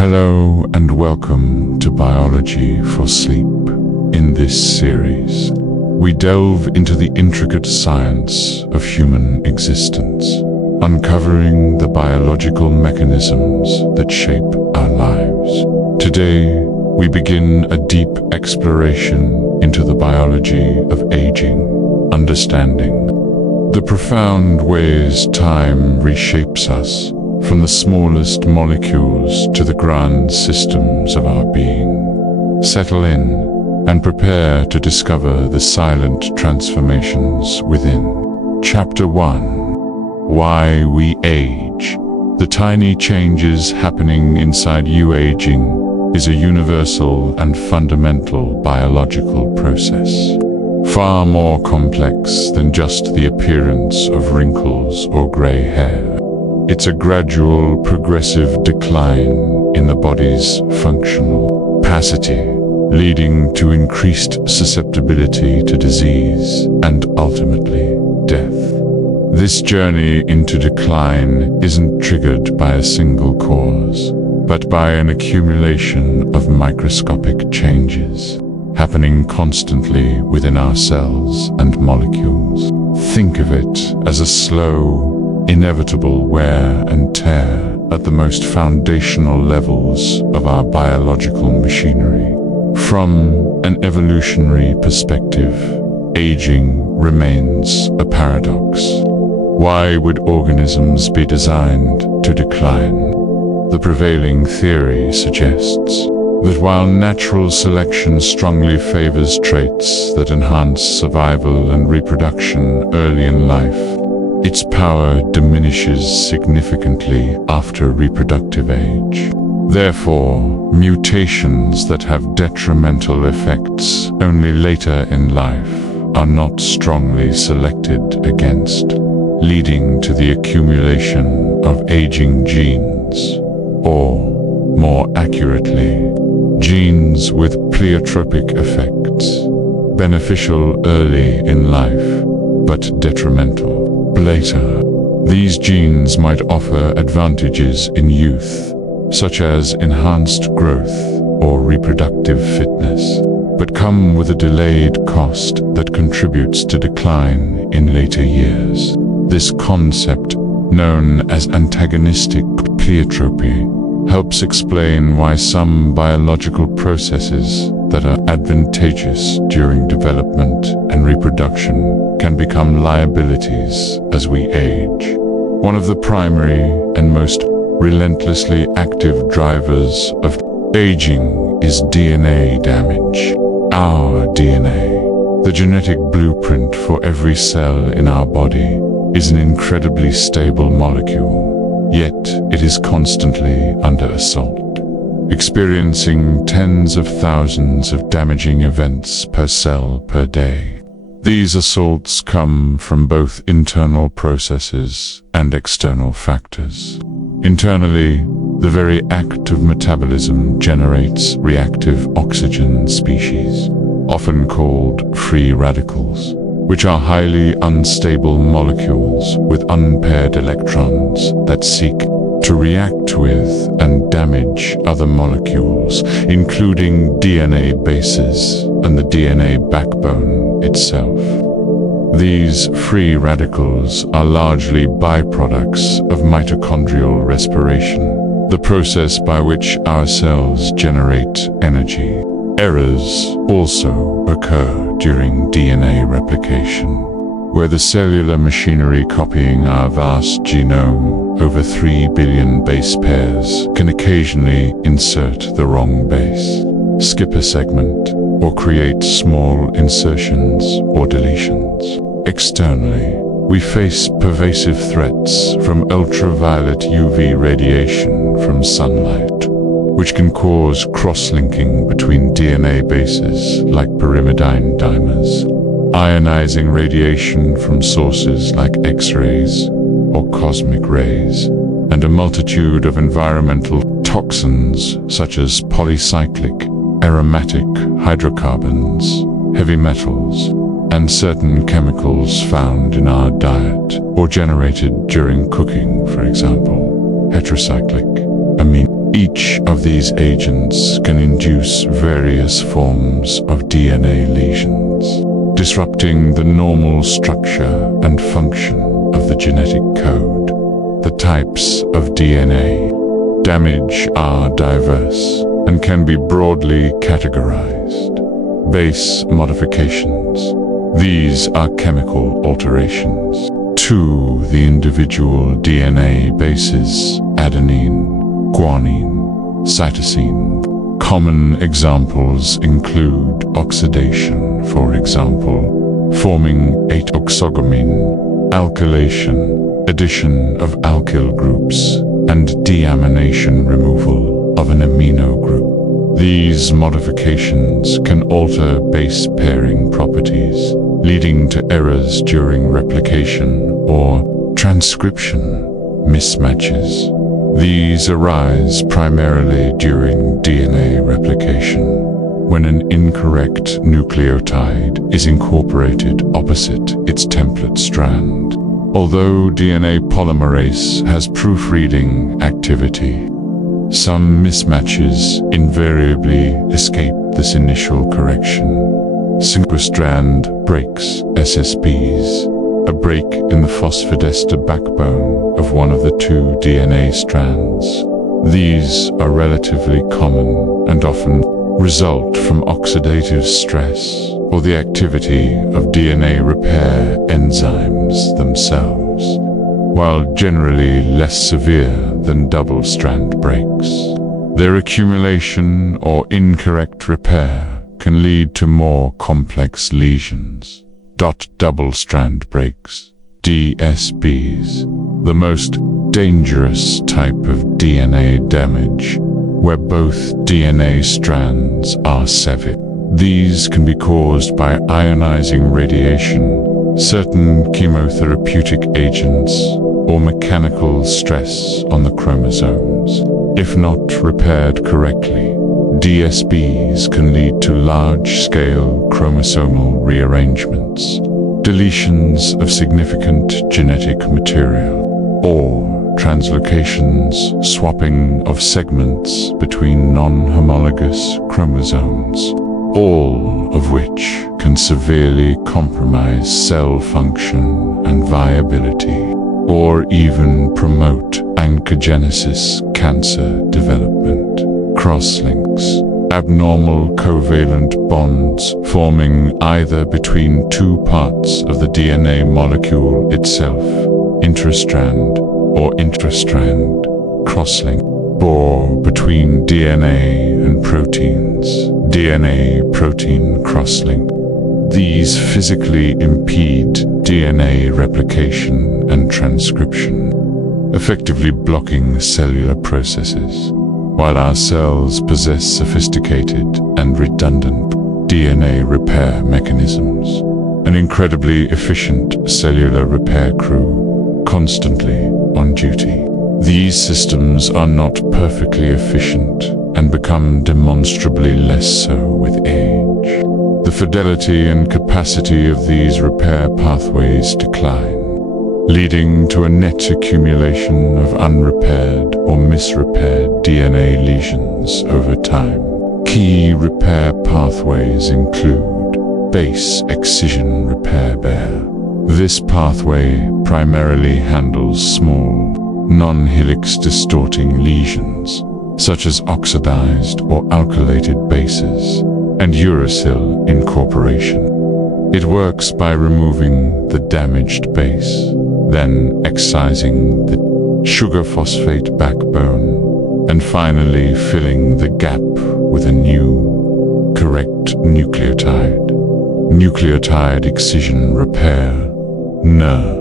Hello and welcome to Biology for Sleep. In this series, we delve into the intricate science of human existence, uncovering the biological mechanisms that shape our lives. Today, we begin a deep exploration into the biology of aging, understanding the profound ways time reshapes us, from the smallest molecules to the grand systems of our being. Settle in and prepare to discover the silent transformations within. Chapter 1. Why we age. The tiny changes happening inside you. Aging is a universal and fundamental biological process, far more complex than just the appearance of wrinkles or gray hair. It's a gradual, progressive decline in the body's functional capacity, leading to increased susceptibility to disease and ultimately death. This journey into decline isn't triggered by a single cause, but by an accumulation of microscopic changes happening constantly within our cells and molecules. Think of it as a slow, inevitable wear and tear at the most foundational levels of our biological machinery. From an evolutionary perspective, aging remains a paradox. Why would organisms be designed to decline? The prevailing theory suggests that while natural selection strongly favors traits that enhance survival and reproduction early in life, its power diminishes significantly after reproductive age. Therefore, mutations that have detrimental effects only later in life are not strongly selected against, leading to the accumulation of aging genes, or, more accurately, genes with pleiotropic effects, beneficial early in life, but detrimental later. These genes might offer advantages in youth, such as enhanced growth or reproductive fitness, but come with a delayed cost that contributes to decline in later years. This concept, known as antagonistic pleiotropy, helps explain why some biological processes that are advantageous during development and reproduction can become liabilities as we age. One of the primary and most relentlessly active drivers of aging is DNA damage. Our DNA, the genetic blueprint for every cell in our body, is an incredibly stable molecule, yet it is constantly under assault, experiencing tens of thousands of damaging events per cell per day. These assaults come from both internal processes and external factors. Internally, the very act of metabolism generates reactive oxygen species, often called free radicals, which are highly unstable molecules with unpaired electrons that seek to react with and damage other molecules, including DNA bases and the DNA backbone itself. These free radicals are largely byproducts of mitochondrial respiration, the process by which our cells generate energy. Errors also occur during DNA replication, where the cellular machinery copying our vast genome, over 3 billion base pairs, can occasionally insert the wrong base, skip a segment, or create small insertions or deletions. Externally, we face pervasive threats from ultraviolet UV radiation from sunlight, which can cause cross-linking between DNA bases like pyrimidine dimers, ionizing radiation from sources like X-rays or cosmic rays, and a multitude of environmental toxins such as polycyclic, aromatic hydrocarbons, heavy metals, and certain chemicals found in our diet or generated during cooking, for example, heterocyclic amine Each of these agents can induce various forms of DNA lesions, disrupting the normal structure and function of the genetic code. The types of DNA damage are diverse and can be broadly categorized. Base modifications. These are chemical alterations to the individual DNA bases: adenine, guanine, cytosine. Common examples include oxidation, for example, forming 8-oxogamine, alkylation, addition of alkyl groups, and deamination, removal of an amino group. These modifications can alter base pairing properties, leading to errors during replication or transcription mismatches. These arise primarily during DNA replication, when an incorrect nucleotide is incorporated opposite its template strand. Although DNA polymerase has proofreading activity, some mismatches invariably escape this initial correction. Single strand breaks, SSBs, a break in the phosphodester backbone of one of the two DNA strands. These are relatively common and often result from oxidative stress or the activity of DNA repair enzymes themselves, while generally less severe than double-strand breaks. Their accumulation or incorrect repair can lead to more complex lesions. Double-strand breaks, DSBs, the most dangerous type of DNA damage, where both DNA strands are severed. These can be caused by ionizing radiation, certain chemotherapeutic agents, or mechanical stress on the chromosomes. If not repaired correctly, DSBs can lead to large-scale chromosomal rearrangements, deletions of significant genetic material, or translocations, swapping of segments between non-homologous chromosomes, all of which can severely compromise cell function and viability, or even promote oncogenesis, cancer development. Crosslinks, abnormal covalent bonds forming either between two parts of the DNA molecule itself, intrastrand or intrastrand crosslink, or between DNA and proteins, DNA-protein crosslink. These physically impede DNA replication and transcription, effectively blocking cellular processes. While our cells possess sophisticated and redundant DNA repair mechanisms, an incredibly efficient cellular repair crew constantly on duty. These systems are not perfectly efficient and become demonstrably less so with age. The fidelity and capacity of these repair pathways decline, leading to a net accumulation of unrepaired or misrepaired DNA lesions over time. Key repair pathways include base excision repair. This pathway primarily handles small, non-helix distorting lesions, such as oxidized or alkylated bases, and uracil incorporation. It works by removing the damaged base, then excising the sugar phosphate backbone, and finally filling the gap with a new, correct nucleotide. Nucleotide excision repair, NER.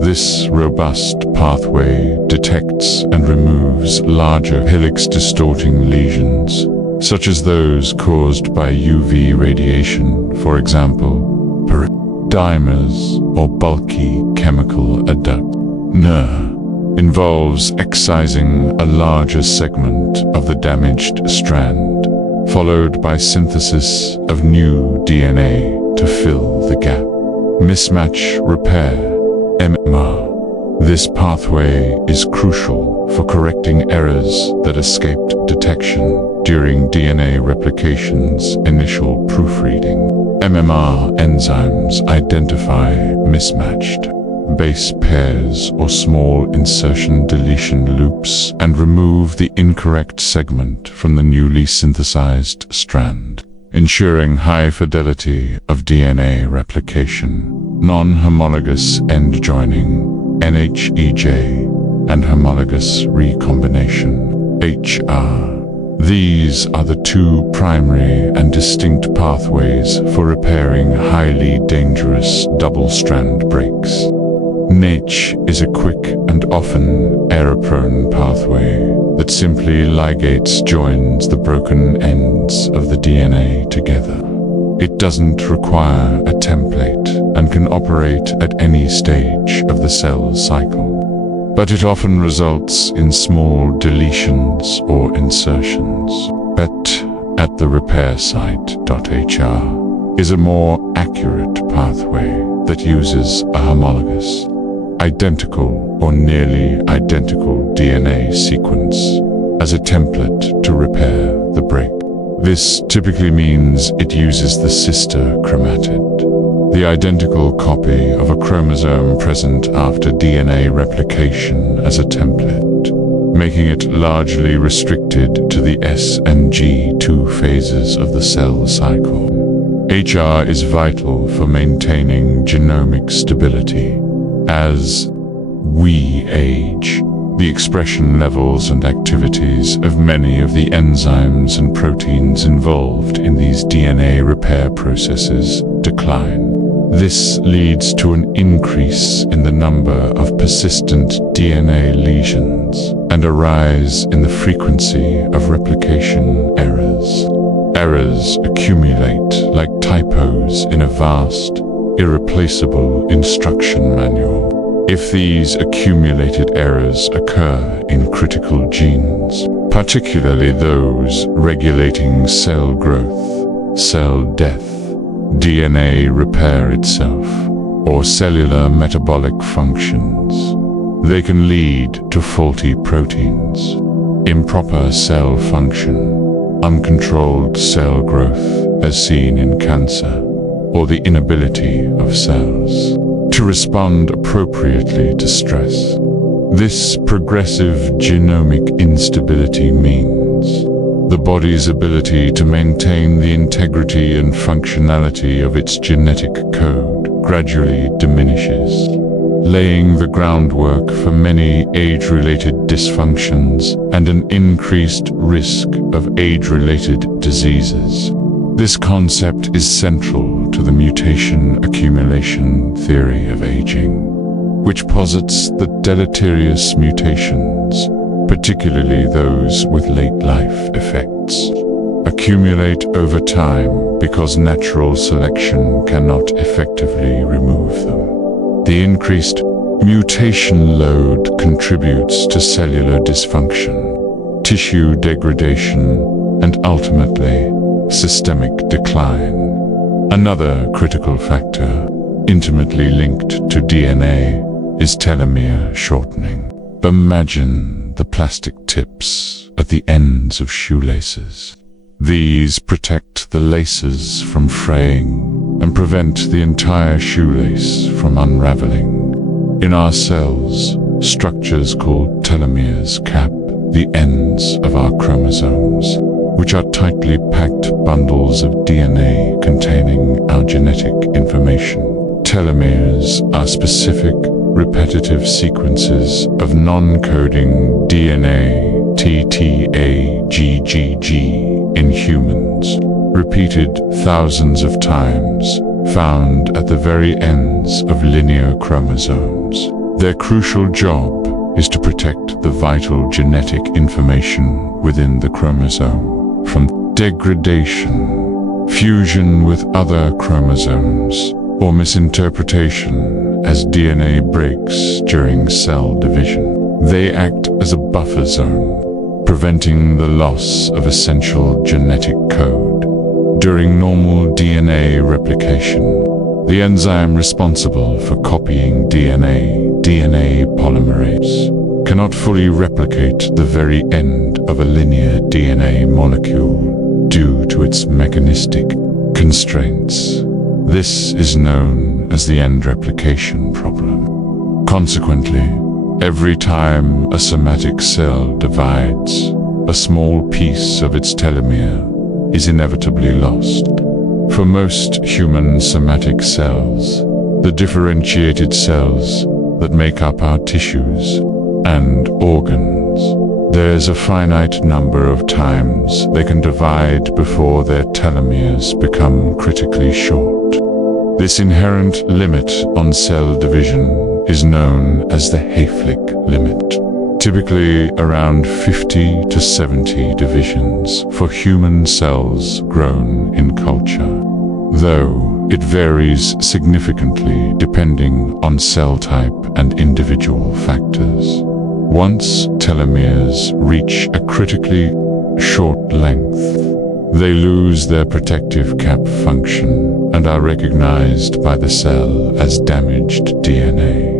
This robust pathway detects and removes larger helix-distorting lesions, such as those caused by UV radiation, for example, dimers or bulky chemical adduct. NER involves excising a larger segment of the damaged strand, followed by synthesis of new DNA to fill the gap. Mismatch repair, MR, This pathway is crucial for correcting errors that escaped detection during DNA replication's initial proofreading. MMR enzymes identify mismatched base pairs or small insertion-deletion loops and remove the incorrect segment from the newly synthesized strand, ensuring high fidelity of DNA replication. Non-homologous end joining, NHEJ, and homologous recombination, HR. These are the two primary and distinct pathways for repairing highly dangerous double-strand breaks. NH is a quick and often error-prone pathway that simply ligates joins the broken ends of the DNA together. It doesn't require a template and can operate at any stage of the cell cycle, but it often results in small deletions or insertions. At the repair site.hr is a more accurate pathway that uses a homologous, identical or nearly identical DNA sequence as a template to repair the break. This typically means it uses the sister chromatid, the identical copy of a chromosome present after DNA replication, as a template, making it largely restricted to the S and G2 phases of the cell cycle. HR is vital for maintaining genomic stability. As we age, the expression levels and activities of many of the enzymes and proteins involved in these DNA repair processes decline. This leads to an increase in the number of persistent DNA lesions and a rise in the frequency of replication errors. Errors accumulate like typos in a vast, irreplaceable instruction manual. If these accumulated errors occur in critical genes, particularly those regulating cell growth, cell death, DNA repair itself, or cellular metabolic functions, they can lead to faulty proteins, improper cell function, uncontrolled cell growth as seen in cancer, or the inability of cells to respond appropriately to stress. This progressive genomic instability means the body's ability to maintain the integrity and functionality of its genetic code gradually diminishes, laying the groundwork for many age-related dysfunctions and an increased risk of age-related diseases. This concept is central to the mutation accumulation theory of aging, which posits that deleterious mutations, particularly those with late-life effects, accumulate over time because natural selection cannot effectively remove them. The increased mutation load contributes to cellular dysfunction, tissue degradation, and ultimately, systemic decline. Another critical factor, intimately linked to DNA, is telomere shortening. Imagine the plastic tips at the ends of shoelaces. These protect the laces from fraying and prevent the entire shoelace from unraveling. In our cells, structures called telomeres cap the ends of our chromosomes, which are tightly packed bundles of DNA containing our genetic information. Telomeres are specific, repetitive sequences of non-coding DNA, TTAGGG, in humans, repeated thousands of times, found at the very ends of linear chromosomes. Their crucial job is to protect the vital genetic information within the chromosome from degradation, fusion with other chromosomes, or misinterpretation as DNA breaks during cell division. They act as a buffer zone, preventing the loss of essential genetic code. During normal DNA replication, the enzyme responsible for copying DNA, DNA polymerase cannot fully replicate the very end of a linear DNA molecule due to its mechanistic constraints. This is known as the end replication problem. Consequently, every time a somatic cell divides, a small piece of its telomere is inevitably lost. For most human somatic cells, the differentiated cells that make up our tissues and organs, there's a finite number of times they can divide before their telomeres become critically short. This inherent limit on cell division is known as the Hayflick limit, typically around 50 to 70 divisions for human cells grown in culture, though it varies significantly depending on cell type and individual factors. Once telomeres reach a critically short length, they lose their protective cap function and are recognized by the cell as damaged DNA.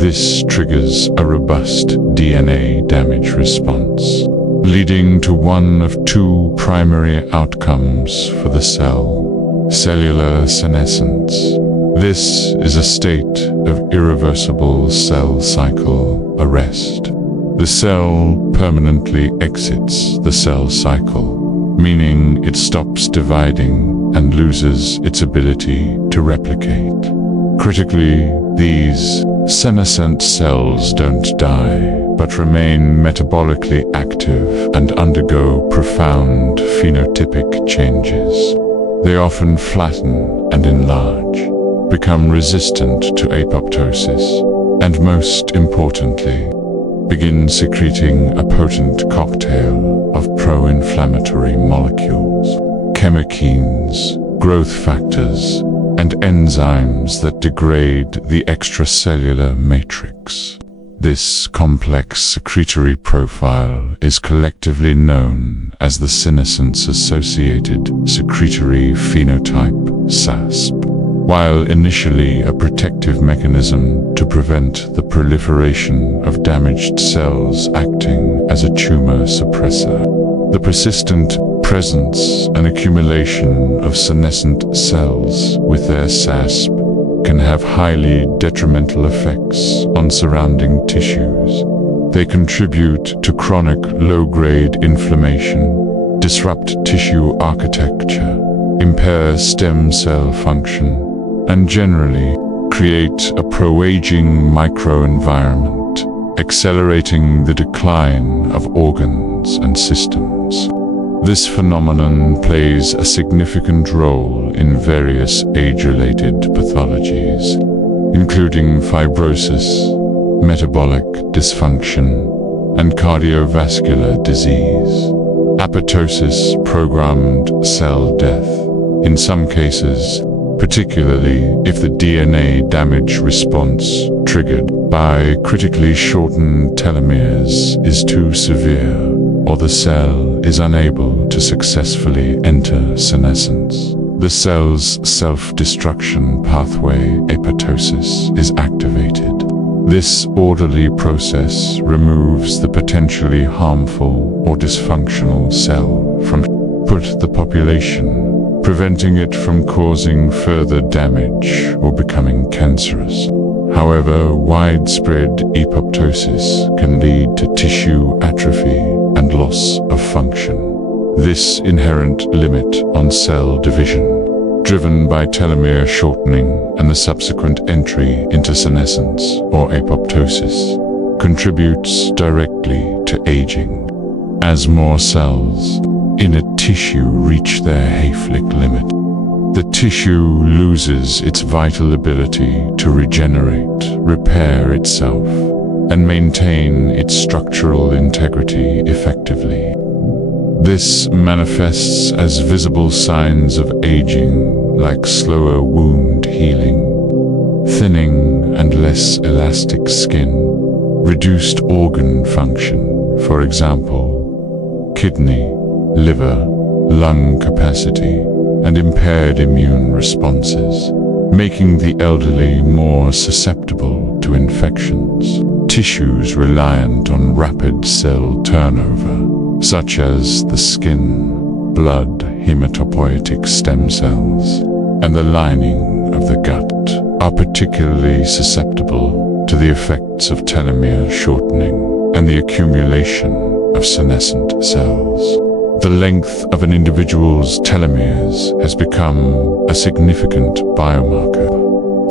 This triggers a robust DNA damage response, leading to one of two primary outcomes for the cell: cellular senescence. This is a state of irreversible cell cycle arrest. The cell permanently exits the cell cycle, meaning it stops dividing and loses its ability to replicate. Critically, these senescent cells don't die, but remain metabolically active and undergo profound phenotypic changes. They often flatten and enlarge, become resistant to apoptosis, and most importantly, begin secreting a potent cocktail of pro-inflammatory molecules, chemokines, growth factors, and enzymes that degrade the extracellular matrix. This complex secretory profile is collectively known as the senescence-associated secretory phenotype, SASP. While initially a protective mechanism to prevent the proliferation of damaged cells acting as a tumor suppressor, the persistent presence and accumulation of senescent cells with their SASP can have highly detrimental effects on surrounding tissues. They contribute to chronic low-grade inflammation, disrupt tissue architecture, impair stem cell function, and generally create a pro-aging microenvironment, accelerating the decline of organs and systems. This phenomenon plays a significant role in various age-related pathologies, including fibrosis, metabolic dysfunction, and cardiovascular disease. Apoptosis, programmed cell death, in some cases, particularly if the DNA damage response triggered by critically shortened telomeres is too severe, or the cell is unable to successfully enter senescence. The cell's self-destruction pathway, apoptosis, is activated. This orderly process removes the potentially harmful or dysfunctional cell from the population, preventing it from causing further damage or becoming cancerous. However, widespread apoptosis can lead to tissue atrophy and loss of function. This inherent limit on cell division, driven by telomere shortening and the subsequent entry into senescence or apoptosis, contributes directly to aging. As more cells in a tissue reach their Hayflick limit, the tissue loses its vital ability to regenerate, repair itself, and maintain its structural integrity effectively. This manifests as visible signs of aging, like slower wound healing, thinning and less elastic skin, reduced organ function, for example, kidney, liver, lung capacity, and impaired immune responses, making the elderly more susceptible to to infections. Tissues reliant on rapid cell turnover, such as the skin, blood, hematopoietic stem cells, and the lining of the gut, are particularly susceptible to the effects of telomere shortening and the accumulation of senescent cells. The length of an individual's telomeres has become a significant biomarker,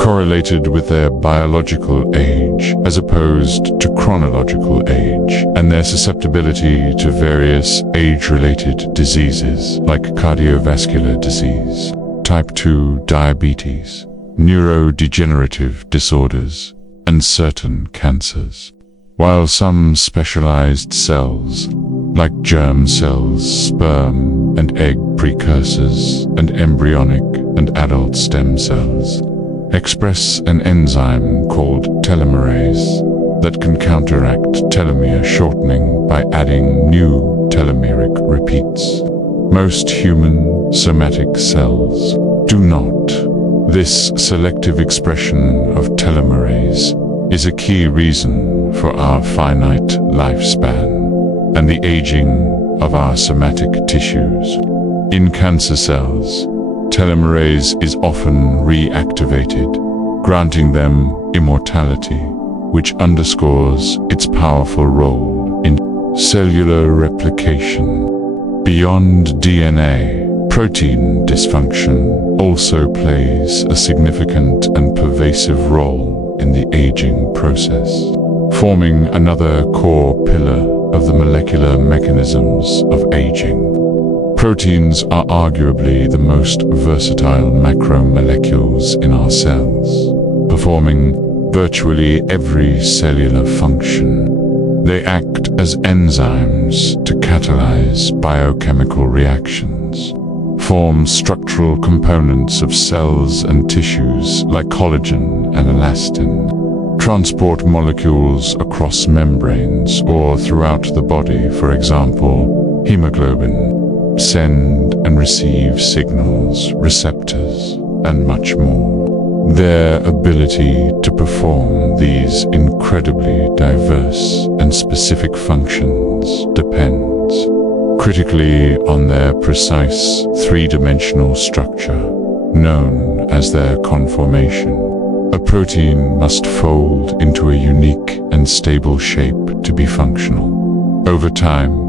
correlated with their biological age as opposed to chronological age, and their susceptibility to various age-related diseases like cardiovascular disease, type 2 diabetes, neurodegenerative disorders, and certain cancers. While some specialized cells, like germ cells, sperm and egg precursors, and embryonic and adult stem cells, express an enzyme called telomerase that can counteract telomere shortening by adding new telomeric repeats. Most human somatic cells do not. This selective expression of telomerase is a key reason for our finite lifespan and the aging of our somatic tissues. In cancer cells, telomerase is often reactivated, granting them immortality, which underscores its powerful role in cellular replication. Beyond DNA, protein dysfunction also plays a significant and pervasive role in the aging process, forming another core pillar of the molecular mechanisms of aging. Proteins are arguably the most versatile macromolecules in our cells, performing virtually every cellular function. They act as enzymes to catalyze biochemical reactions, form structural components of cells and tissues like collagen and elastin, transport molecules across membranes or throughout the body, for example, hemoglobin, send and receive signals, receptors, and much more. Their ability to perform these incredibly diverse and specific functions depends critically on their precise three-dimensional structure, known as their conformation. A protein must fold into a unique and stable shape to be functional. Over time,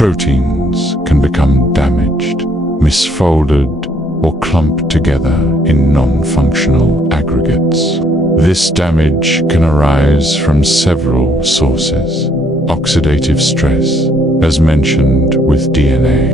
proteins can become damaged, misfolded, or clumped together in non-functional aggregates. This damage can arise from several sources. Oxidative stress, as mentioned with DNA.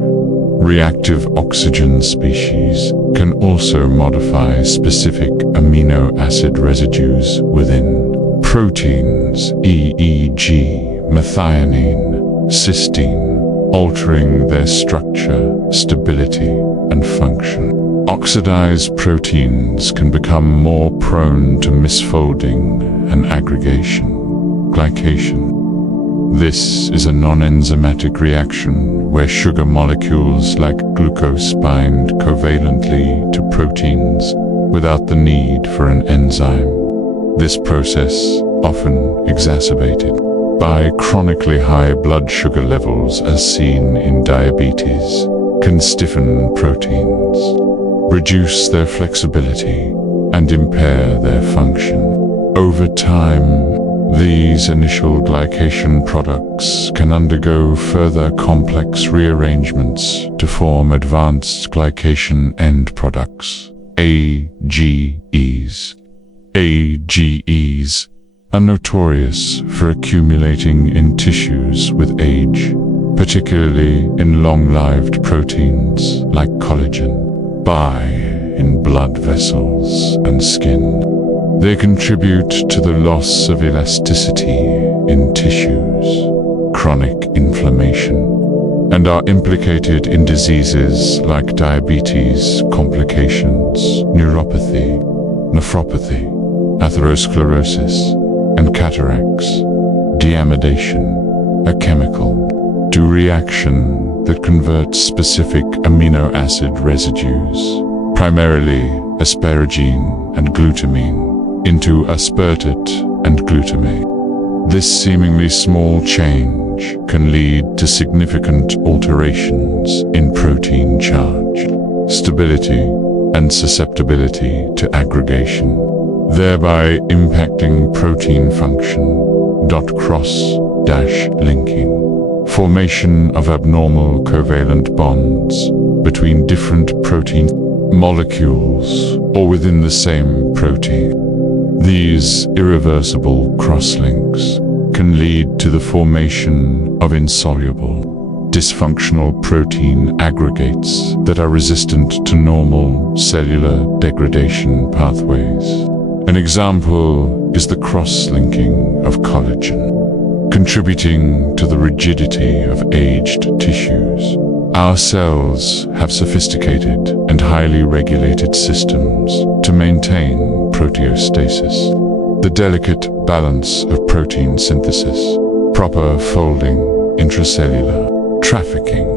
Reactive oxygen species can also modify specific amino acid residues within proteins, e.g. methionine, cysteine, altering their structure, stability, and function. Oxidized proteins can become more prone to misfolding and aggregation, glycation. This is a non-enzymatic reaction where sugar molecules like glucose bind covalently to proteins without the need for an enzyme. This process, often exacerbated by chronically high blood sugar levels as seen in diabetes, can stiffen proteins, reduce their flexibility, and impair their function. Over time, these initial glycation products can undergo further complex rearrangements to form advanced glycation end products, AGEs. AGEs are notorious for accumulating in tissues with age, particularly in long-lived proteins like collagen, in blood vessels and skin. They contribute to the loss of elasticity in tissues, chronic inflammation, and are implicated in diseases like diabetes, complications, neuropathy, nephropathy, atherosclerosis, and cataracts. Deamidation, a chemical reaction that converts specific amino acid residues, primarily asparagine and glutamine, into aspartate and glutamate. This seemingly small change can lead to significant alterations in protein charge, stability, and susceptibility to aggregation, thereby impacting protein function. Cross-linking, formation of abnormal covalent bonds between different protein molecules or within the same protein. These irreversible crosslinks can lead to the formation of insoluble, dysfunctional protein aggregates that are resistant to normal cellular degradation pathways. An example is the cross-linking of collagen, contributing to the rigidity of aged tissues. Our cells have sophisticated and highly regulated systems to maintain proteostasis, the delicate balance of protein synthesis, proper folding, intracellular trafficking,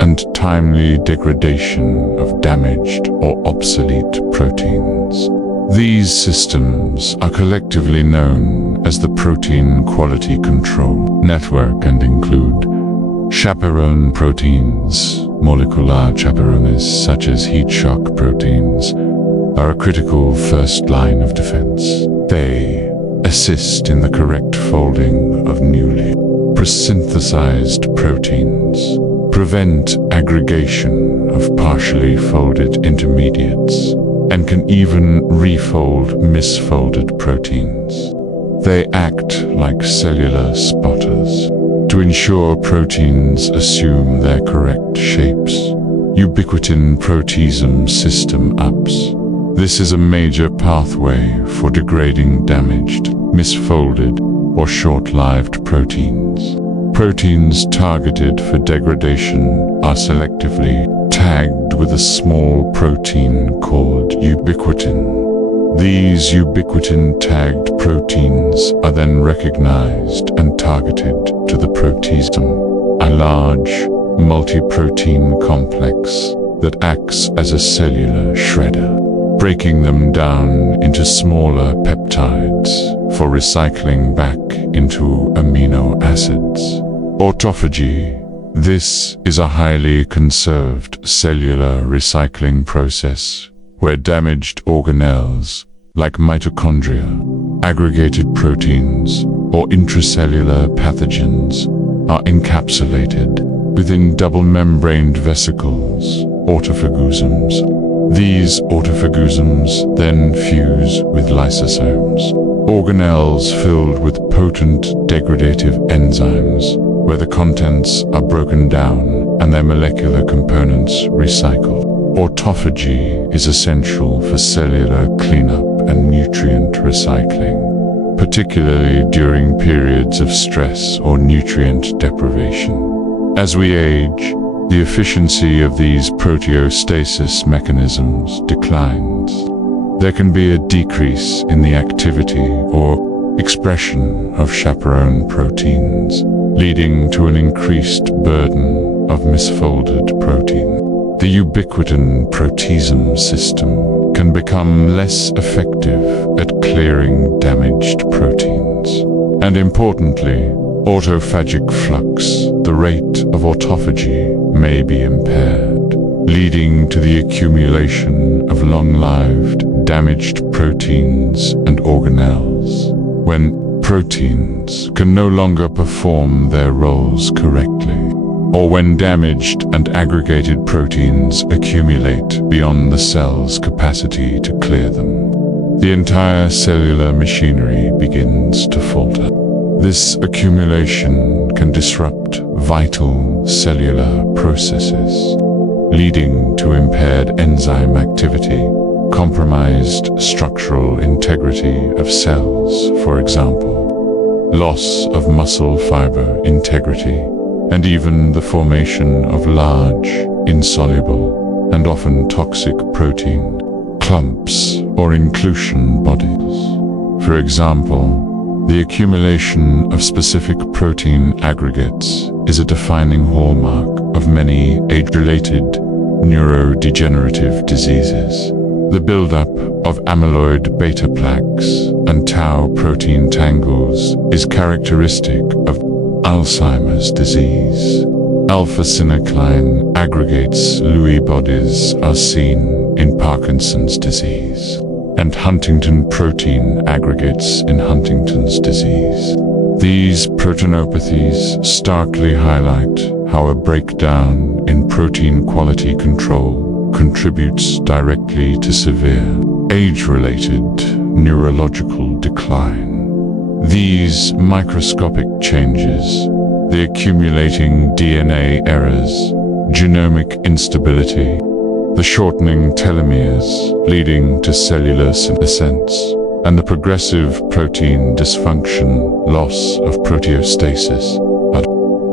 and timely degradation of damaged or obsolete proteins. These systems are collectively known as the protein quality control network and include chaperone proteins. Molecular chaperones such as heat shock proteins are a critical first line of defense. They assist in the correct folding of newly pre-synthesized proteins, prevent aggregation of partially folded intermediates, and can even refold misfolded proteins. They act like cellular spotters to ensure proteins assume their correct shapes. Ubiquitin proteasome system ups. This is a major pathway for degrading damaged, misfolded, or short-lived proteins. Proteins targeted for degradation are selectively tagged with a small protein called ubiquitin. These ubiquitin-tagged proteins are then recognized and targeted to the proteasome, a large, multi-protein complex that acts as a cellular shredder, breaking them down into smaller peptides for recycling back into amino acids. Autophagy. This is a highly conserved cellular recycling process where damaged organelles, like mitochondria, aggregated proteins, or intracellular pathogens, are encapsulated within double-membraned vesicles, autophagosums. These autophagosums then fuse with lysosomes, organelles filled with potent degradative enzymes, where the contents are broken down and their molecular components recycled. Autophagy is essential for cellular cleanup and nutrient recycling, particularly during periods of stress or nutrient deprivation. As we age, the efficiency of these proteostasis mechanisms declines. There can be a decrease in the activity or expression of chaperone proteins, leading to an increased burden of misfolded protein. The ubiquitin proteasome system can become less effective at clearing damaged proteins. And importantly, autophagic flux, the rate of autophagy, may be impaired, leading to the accumulation of long-lived, damaged proteins and organelles. When proteins can no longer perform their roles correctly, or when damaged and aggregated proteins accumulate beyond the cell's capacity to clear them, the entire cellular machinery begins to falter. This accumulation can disrupt vital cellular processes, leading to impaired enzyme activity, compromised structural integrity of cells, for example, loss of muscle fiber integrity, and even the formation of large, insoluble, and often toxic protein clumps or inclusion bodies. For example, the accumulation of specific protein aggregates is a defining hallmark of many age-related neurodegenerative diseases. The buildup of amyloid beta plaques and tau protein tangles is characteristic of Alzheimer's disease. Alpha-synuclein aggregates Lewy bodies are seen in Parkinson's disease, and Huntington protein aggregates in Huntington's disease. These proteinopathies starkly highlight how a breakdown in protein quality control contributes directly to severe, age-related neurological decline. These microscopic changes, the accumulating DNA errors, genomic instability, the shortening telomeres leading to cellular senescence, and the progressive protein dysfunction, loss of proteostasis, are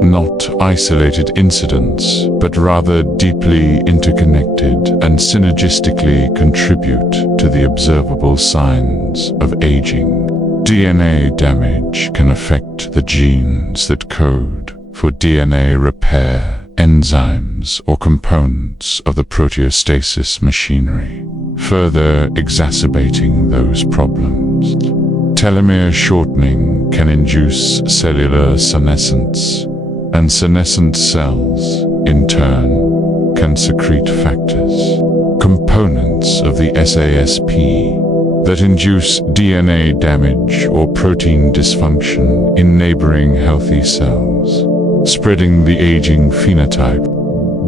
not isolated incidents, but rather deeply interconnected and synergistically contribute to the observable signs of aging. DNA damage can affect the genes that code for DNA repair, enzymes, or components of the proteostasis machinery, further exacerbating those problems. Telomere shortening can induce cellular senescence, and senescent cells, in turn, can secrete factors, components of the SASP, that induce DNA damage or protein dysfunction in neighboring healthy cells, spreading the aging phenotype.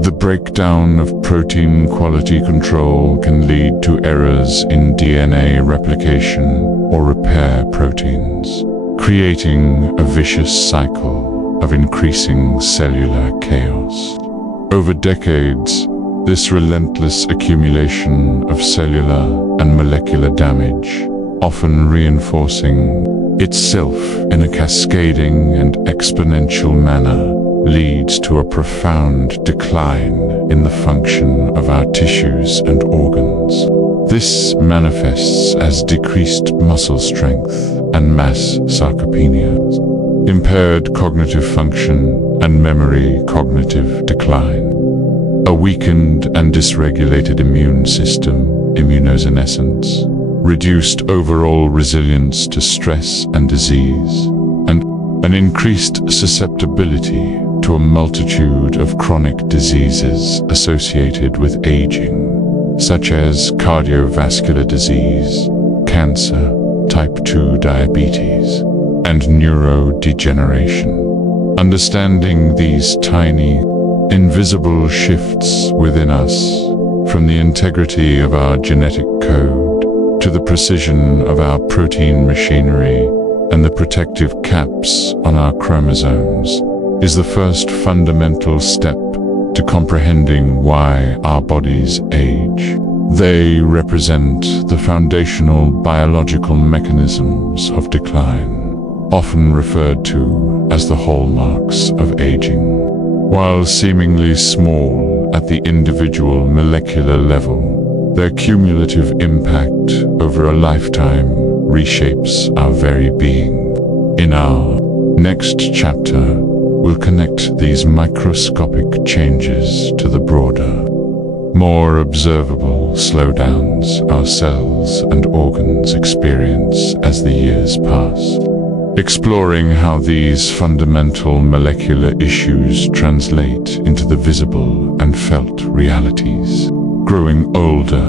The breakdown of protein quality control can lead to errors in DNA replication or repair proteins, creating a vicious cycle of increasing cellular chaos. Over decades, this relentless accumulation of cellular and molecular damage, often reinforcing itself in a cascading and exponential manner, leads to a profound decline in the function of our tissues and organs. This manifests as decreased muscle strength and mass sarcopenia, impaired cognitive function and memory cognitive decline, a weakened and dysregulated immune system, immunosenescence, reduced overall resilience to stress and disease, and an increased susceptibility to a multitude of chronic diseases associated with aging, such as cardiovascular disease, cancer, type 2 diabetes, and neurodegeneration. Understanding these tiny, invisible shifts within us, from the integrity of our genetic code to the precision of our protein machinery and the protective caps on our chromosomes, is the first fundamental step to comprehending why our bodies age. They represent the foundational biological mechanisms of decline, often referred to as the hallmarks of aging. While seemingly small at the individual molecular level, their cumulative impact over a lifetime reshapes our very being. In our next chapter, we'll connect these microscopic changes to the broader, more observable slowdowns our cells and organs experience as the years pass, exploring how these fundamental molecular issues translate into the visible and felt realities. Growing older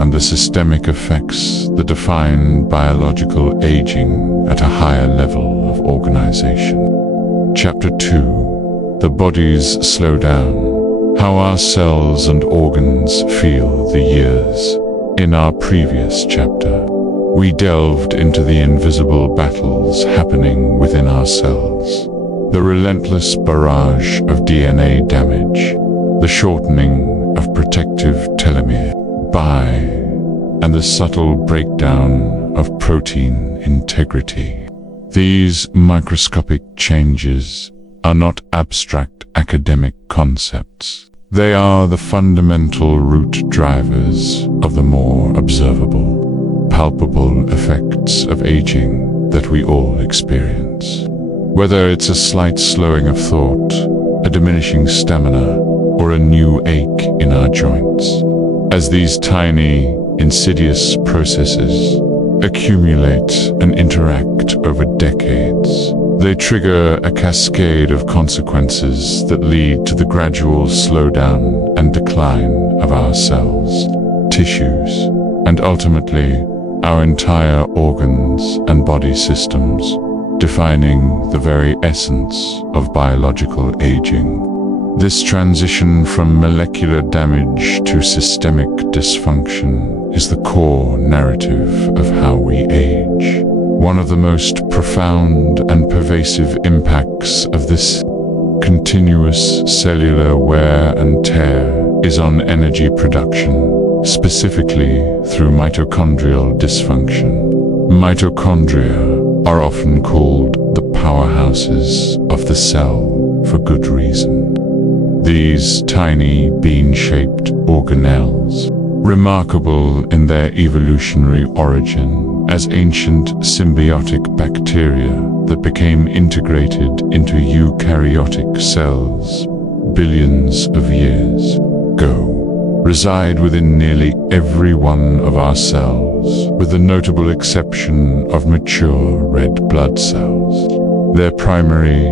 and the systemic effects that define biological aging at a higher level of organization. Chapter 2. The Body's Slowdown. How our cells and organs feel the years. In our previous chapter, we delved into the invisible battles happening within our cells, the relentless barrage of DNA damage, the shortening of protective telomere, and the subtle breakdown of protein integrity. These microscopic changes are not abstract academic concepts. They are the fundamental root drivers of the more observable, palpable effects of aging that we all experience. Whether it's a slight slowing of thought, a diminishing stamina, or a new ache in our joints. As these tiny, insidious processes accumulate and interact over decades. They trigger a cascade of consequences that lead to the gradual slowdown and decline of our cells, tissues, and ultimately our entire organs and body systems, defining the very essence of biological aging. This transition from molecular damage to systemic dysfunction is the core narrative of how we age. One of the most profound and pervasive impacts of this continuous cellular wear and tear is on energy production, specifically through mitochondrial dysfunction. Mitochondria are often called the powerhouses of the cell for good reason. These tiny bean-shaped organelles, remarkable in their evolutionary origin as ancient symbiotic bacteria that became integrated into eukaryotic cells billions of years ago, reside within nearly every one of our cells, with the notable exception of mature red blood cells. Their primary,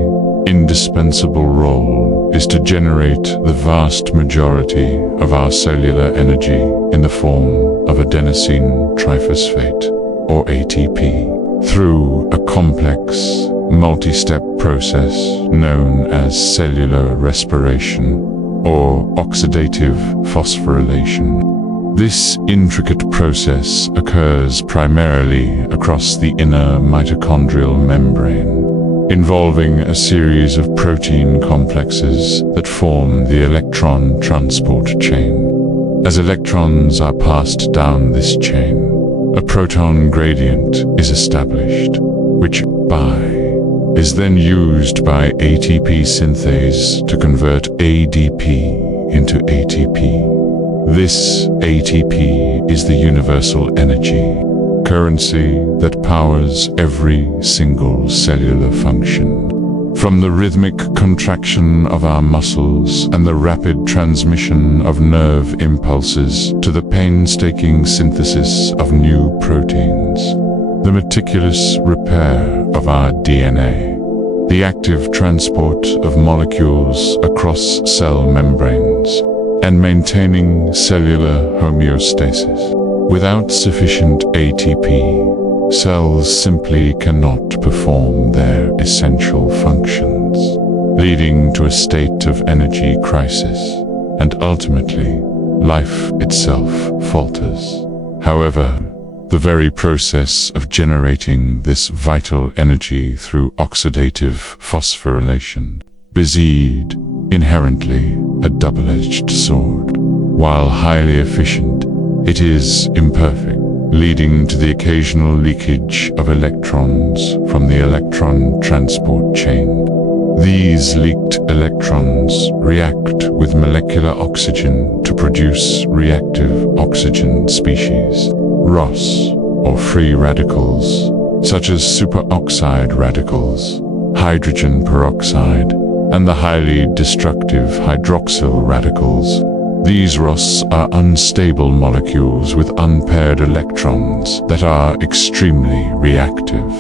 indispensable role is to generate the vast majority of our cellular energy in the form of adenosine triphosphate, or ATP, through a complex, multi-step process known as cellular respiration, or oxidative phosphorylation. This intricate process occurs primarily across the inner mitochondrial membrane, involving a series of protein complexes that form the electron transport chain. As electrons are passed down this chain, a proton gradient is established, which is then used by ATP synthase to convert ADP into ATP. This ATP is the universal energy currency that powers every single cellular function. From the rhythmic contraction of our muscles and the rapid transmission of nerve impulses to the painstaking synthesis of new proteins, the meticulous repair of our DNA, the active transport of molecules across cell membranes, and maintaining cellular homeostasis. Without sufficient ATP, cells simply cannot perform their essential functions, leading to a state of energy crisis, and ultimately, life itself falters. However, the very process of generating this vital energy through oxidative phosphorylation is inherently a double-edged sword. While highly efficient, it is imperfect, leading to the occasional leakage of electrons from the electron transport chain. These leaked electrons react with molecular oxygen to produce reactive oxygen species, ROS, or free radicals, such as superoxide radicals, hydrogen peroxide, and the highly destructive hydroxyl radicals. These ROS are unstable molecules with unpaired electrons that are extremely reactive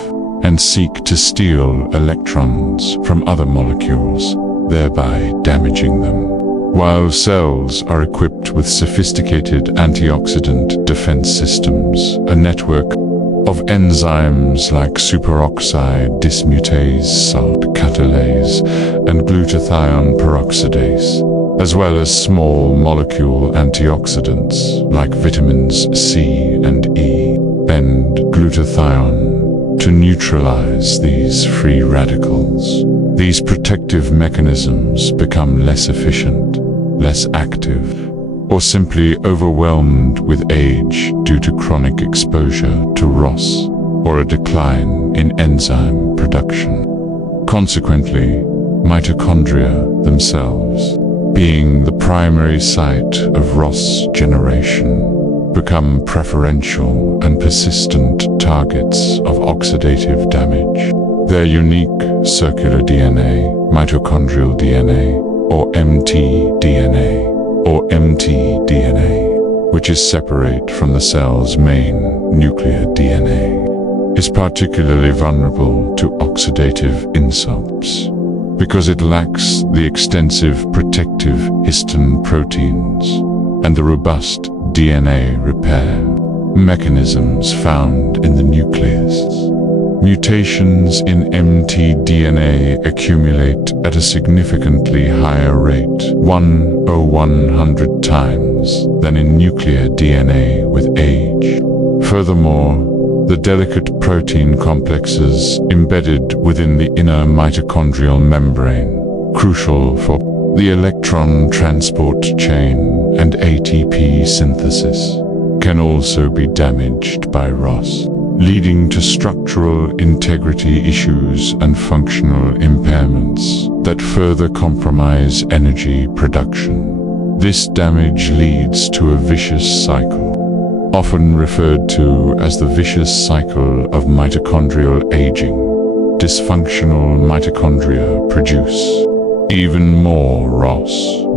and seek to steal electrons from other molecules, thereby damaging them. While cells are equipped with sophisticated antioxidant defense systems, a network of enzymes like superoxide dismutase salt catalase and glutathione peroxidase, as well as small molecule antioxidants like vitamins C and E, bend glutathione to neutralize these free radicals. These protective mechanisms become less efficient, less active, or simply overwhelmed with age due to chronic exposure to ROS or a decline in enzyme production. Consequently, mitochondria themselves, being the primary site of ROS generation, become preferential and persistent targets of oxidative damage. Their unique circular DNA, mitochondrial DNA, or mtDNA, which is separate from the cell's main nuclear DNA, is particularly vulnerable to oxidative insults because it lacks the extensive protective histone proteins and the robust DNA repair mechanisms found in the nucleus. Mutations in mtDNA accumulate at a significantly higher rate, 100 times, than in nuclear DNA with age. Furthermore, the delicate protein complexes embedded within the inner mitochondrial membrane, crucial for the electron transport chain and ATP synthesis, can also be damaged by ROS, leading to structural integrity issues and functional impairments that further compromise energy production. This damage leads to a vicious cycle, often referred to as the vicious cycle of mitochondrial aging. Dysfunctional mitochondria produce even more ROS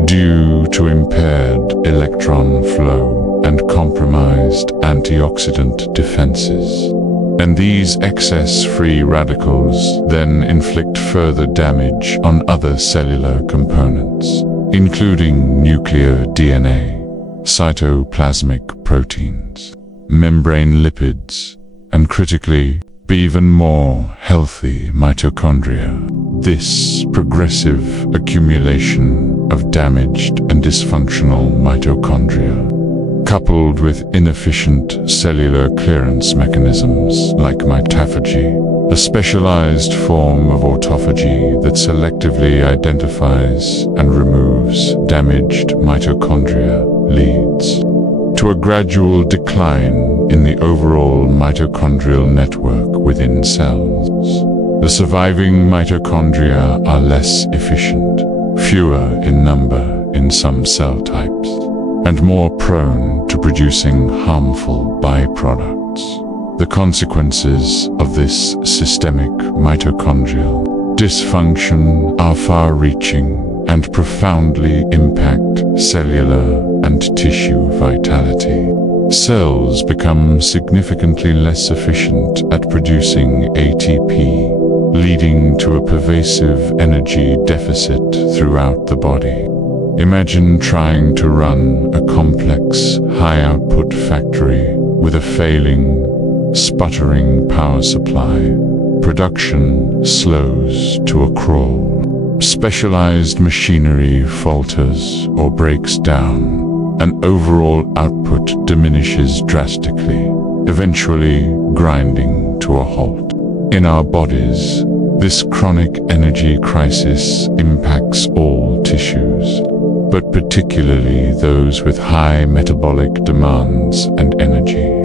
due to impaired electron flow and compromised antioxidant defenses. And these excess free radicals then inflict further damage on other cellular components, including nuclear DNA, cytoplasmic proteins, membrane lipids, and critically, even more healthy mitochondria. This progressive accumulation of damaged and dysfunctional mitochondria, coupled with inefficient cellular clearance mechanisms like mitophagy, a specialized form of autophagy that selectively identifies and removes damaged mitochondria, leads to a gradual decline in the overall mitochondrial network within cells. The surviving mitochondria are less efficient, fewer in number in some cell types, and more prone to producing harmful byproducts. The consequences of this systemic mitochondrial dysfunction are far-reaching and profoundly impact cellular and tissue vitality. Cells become significantly less efficient at producing ATP, leading to a pervasive energy deficit throughout the body. Imagine trying to run a complex, high-output factory with a failing, sputtering power supply. Production slows to a crawl. Specialized machinery falters or breaks down, and overall output diminishes drastically, eventually grinding to a halt. In our bodies, this chronic energy crisis impacts all tissues, but particularly those with high metabolic demands and energy.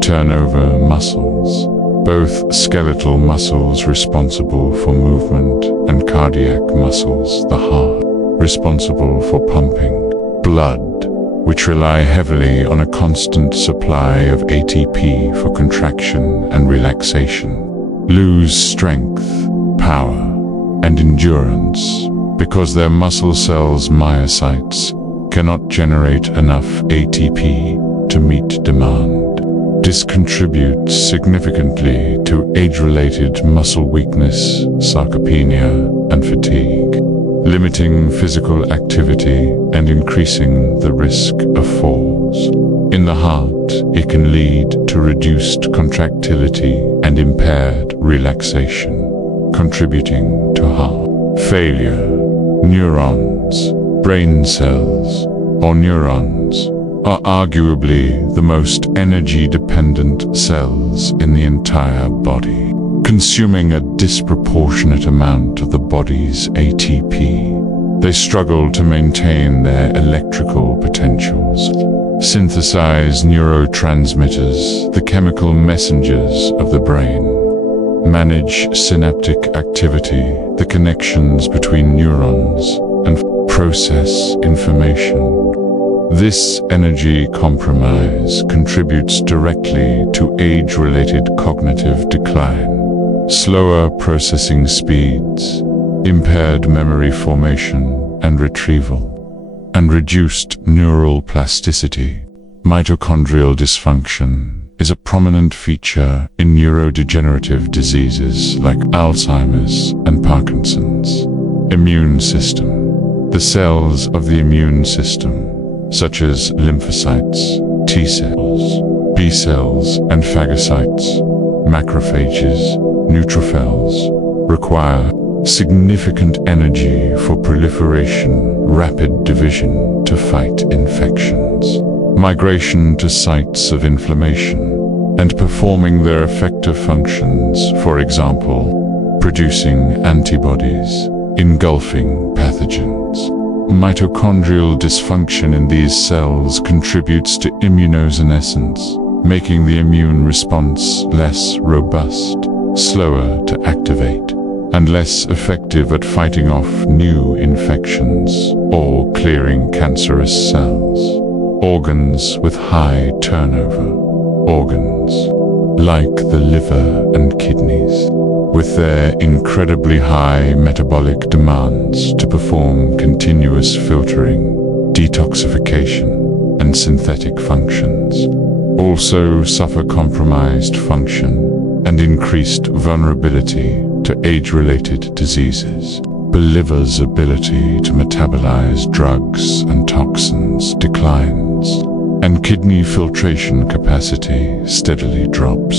Turnover muscles, both skeletal muscles responsible for movement and cardiac muscles, the heart, responsible for pumping blood, which rely heavily on a constant supply of ATP for contraction and relaxation, lose strength, power, and endurance because their muscle cells' myocytes cannot generate enough ATP to meet demand. This contributes significantly to age-related muscle weakness, sarcopenia, and fatigue, limiting physical activity and increasing the risk of falls. In the heart, it can lead to reduced contractility and impaired relaxation, contributing to heart failure. Neurons, brain cells, or neurons, are arguably the most energy-dependent cells in the entire body, consuming a disproportionate amount of the body's ATP. They struggle to maintain their electrical potentials, synthesize neurotransmitters, the chemical messengers of the brain, manage synaptic activity, the connections between neurons, and process information. This energy compromise contributes directly to age-related cognitive decline, slower processing speeds, impaired memory formation and retrieval, and reduced neural plasticity. Mitochondrial dysfunction is a prominent feature in neurodegenerative diseases like Alzheimer's and Parkinson's. Immune system. The cells of the immune system, such as lymphocytes, T cells, B cells, and phagocytes, macrophages, neutrophils, require significant energy for proliferation, rapid division to fight infections, migration to sites of inflammation, and performing their effective functions, for example, producing antibodies, engulfing pathogens. Mitochondrial dysfunction in these cells contributes to immunosenescence, making the immune response less robust, slower to activate, and less effective at fighting off new infections or clearing cancerous cells. Organs with high turnover. Organs like the liver and kidneys, with their incredibly high metabolic demands to perform continuous filtering, detoxification, and synthetic functions, also suffer compromised function and increased vulnerability to age-related diseases. The liver's ability to metabolize drugs and toxins declines, and kidney filtration capacity steadily drops.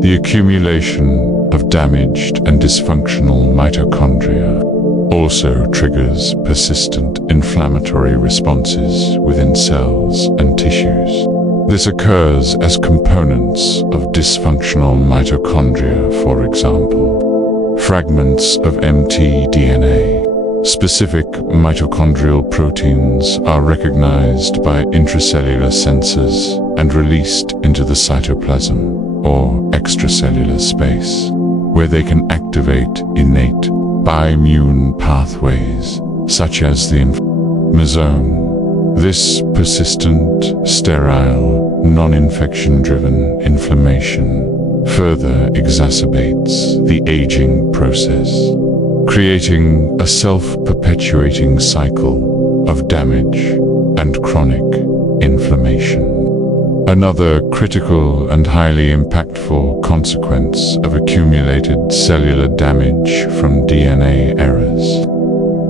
The accumulation of damaged and dysfunctional mitochondria also triggers persistent inflammatory responses within cells and tissues. This occurs as components of dysfunctional mitochondria, for example, fragments of mtDNA. Specific mitochondrial proteins are recognized by intracellular sensors and released into the cytoplasm, or extracellular space, where they can activate innate bioimmune pathways, such as the inflammasome. This persistent, sterile, non-infection-driven inflammation further exacerbates the aging process, creating a self-perpetuating cycle of damage and chronic inflammation. Another critical and highly impactful consequence of accumulated cellular damage from DNA errors,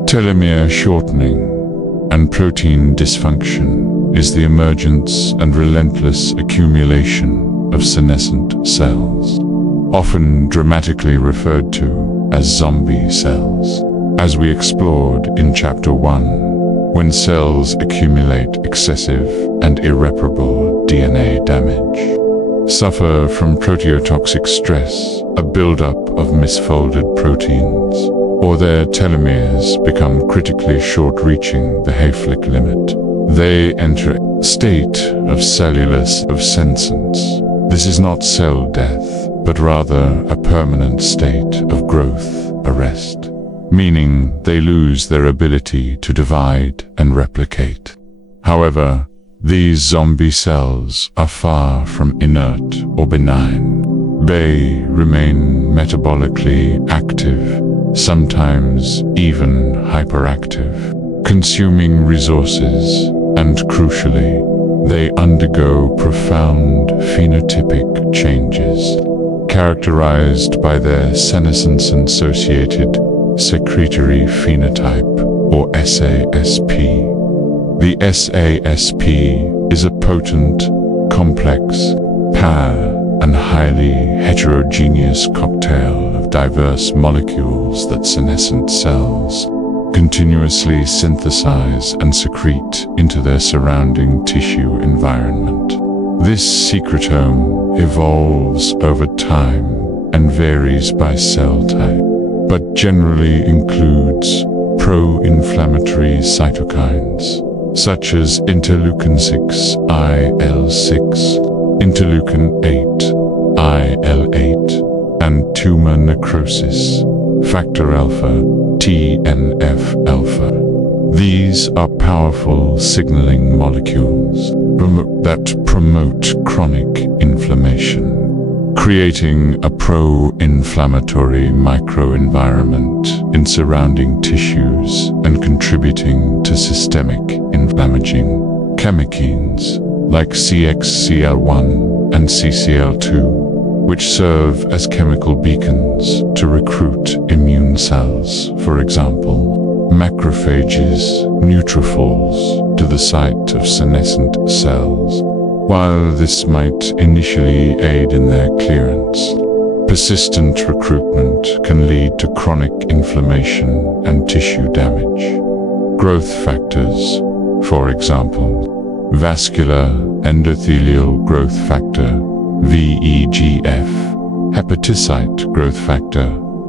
telomere shortening, and protein dysfunction is the emergence and relentless accumulation of senescent cells, often dramatically referred to as zombie cells, as we explored in Chapter 1, when cells accumulate excessive and irreparable DNA damage, suffer from proteotoxic stress, a buildup of misfolded proteins, or their telomeres become critically short, reaching the Hayflick limit. They enter a state of cellular senescence. This is not cell death, but rather a permanent state of growth arrest, meaning they lose their ability to divide and replicate. However, these zombie cells are far from inert or benign. They remain metabolically active, sometimes even hyperactive, consuming resources, and crucially, they undergo profound phenotypic changes, characterized by their senescence-associated secretory phenotype, or SASP. The SASP is a potent, complex, and highly heterogeneous cocktail of diverse molecules that senescent cells continuously synthesize and secrete into their surrounding tissue environment. This secretome evolves over time and varies by cell type, but generally includes pro-inflammatory cytokines, such as interleukin-6, IL-6, interleukin-8, IL-8, and tumor necrosis factor alpha, TNF-alpha. These are powerful signaling molecules that promote chronic inflammation, creating a pro-inflammatory microenvironment in surrounding tissues and contributing to systemic inflammaging chemokines, like CXCL1 and CCL2, which serve as chemical beacons to recruit immune cells, for example, macrophages, neutrophils, to the site of senescent cells. While this might initially aid in their clearance, persistent recruitment can lead to chronic inflammation and tissue damage. Growth factors, for example, vascular endothelial growth factor, VEGF, hepatocyte growth factor,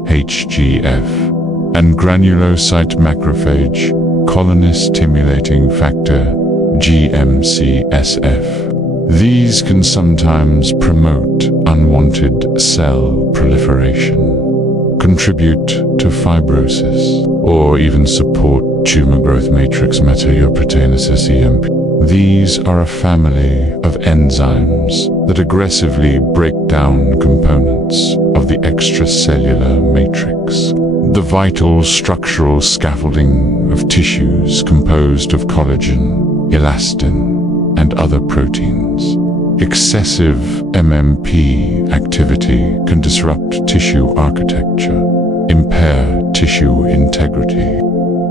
HGF, and granulocyte macrophage colony-stimulating factor, GM-CSF. These can sometimes promote unwanted cell proliferation, contribute to fibrosis, or even support tumor growth matrix meteoroproteinases EMP. These are a family of enzymes that aggressively break down components of the extracellular matrix, the vital structural scaffolding of tissues composed of collagen, elastin, and other proteins. Excessive MMP activity can disrupt tissue architecture, impair tissue integrity,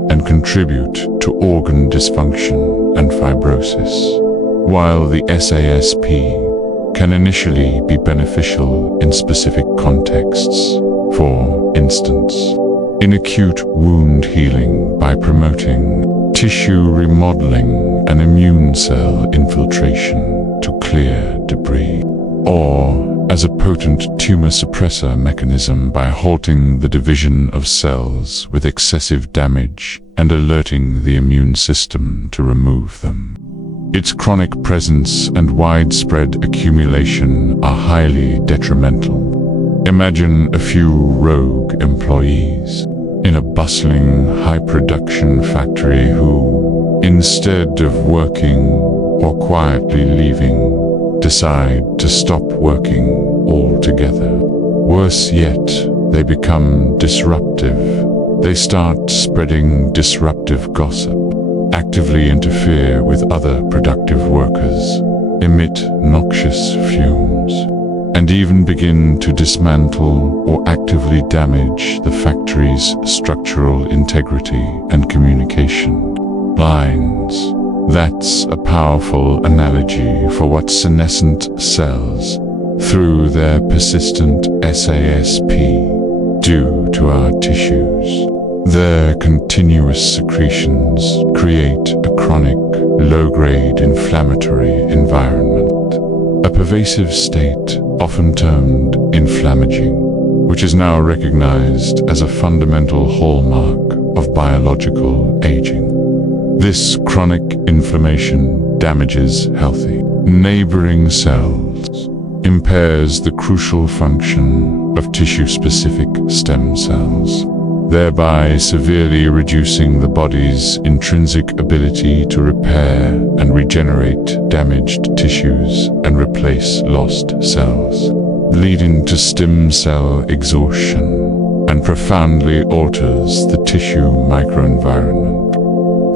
and contribute to organ dysfunction and fibrosis. While the SASP can initially be beneficial in specific contexts, for instance, in acute wound healing by promoting tissue remodeling and immune cell infiltration to clear debris, or as a potent tumor suppressor mechanism by halting the division of cells with excessive damage and alerting the immune system to remove them. Its chronic presence and widespread accumulation are highly detrimental. Imagine a few rogue employees in a bustling, high-production factory who, instead of working or quietly leaving, decide to stop working altogether. Worse yet, they become disruptive. They start spreading disruptive gossip, actively interfere with other productive workers, emit noxious fumes, and even begin to dismantle or actively damage the factory's structural integrity and communication lines. That's a powerful analogy for what senescent cells, through their persistent SASP, do to our tissues. Their continuous secretions create a chronic, low-grade inflammatory environment, a pervasive state often termed inflammaging, which is now recognized as a fundamental hallmark of biological aging. This chronic inflammation damages healthy, neighboring cells, impairs the crucial function of tissue-specific stem cells, thereby severely reducing the body's intrinsic ability to repair and regenerate damaged tissues and replace lost cells, leading to stem cell exhaustion, and profoundly alters the tissue microenvironment,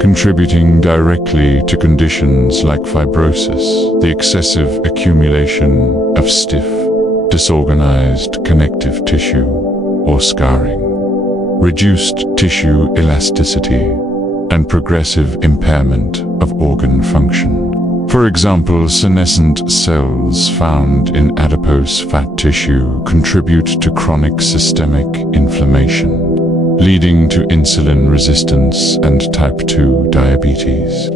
contributing directly to conditions like fibrosis, the excessive accumulation of stiff, disorganized connective tissue, or scarring, reduced tissue elasticity, and progressive impairment of organ function. For example, senescent cells found in adipose fat tissue contribute to chronic systemic inflammation, leading to insulin resistance and type 2 diabetes.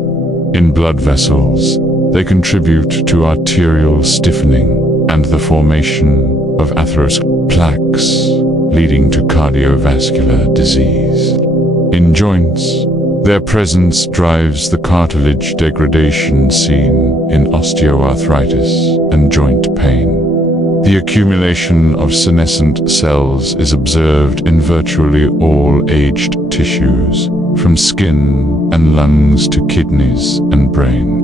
In blood vessels, they contribute to arterial stiffening and the formation of atherosclerotic plaques, leading to cardiovascular disease. In joints, their presence drives the cartilage degradation seen in osteoarthritis and joint pain. The accumulation of senescent cells is observed in virtually all aged tissues, from skin and lungs to kidneys and brain,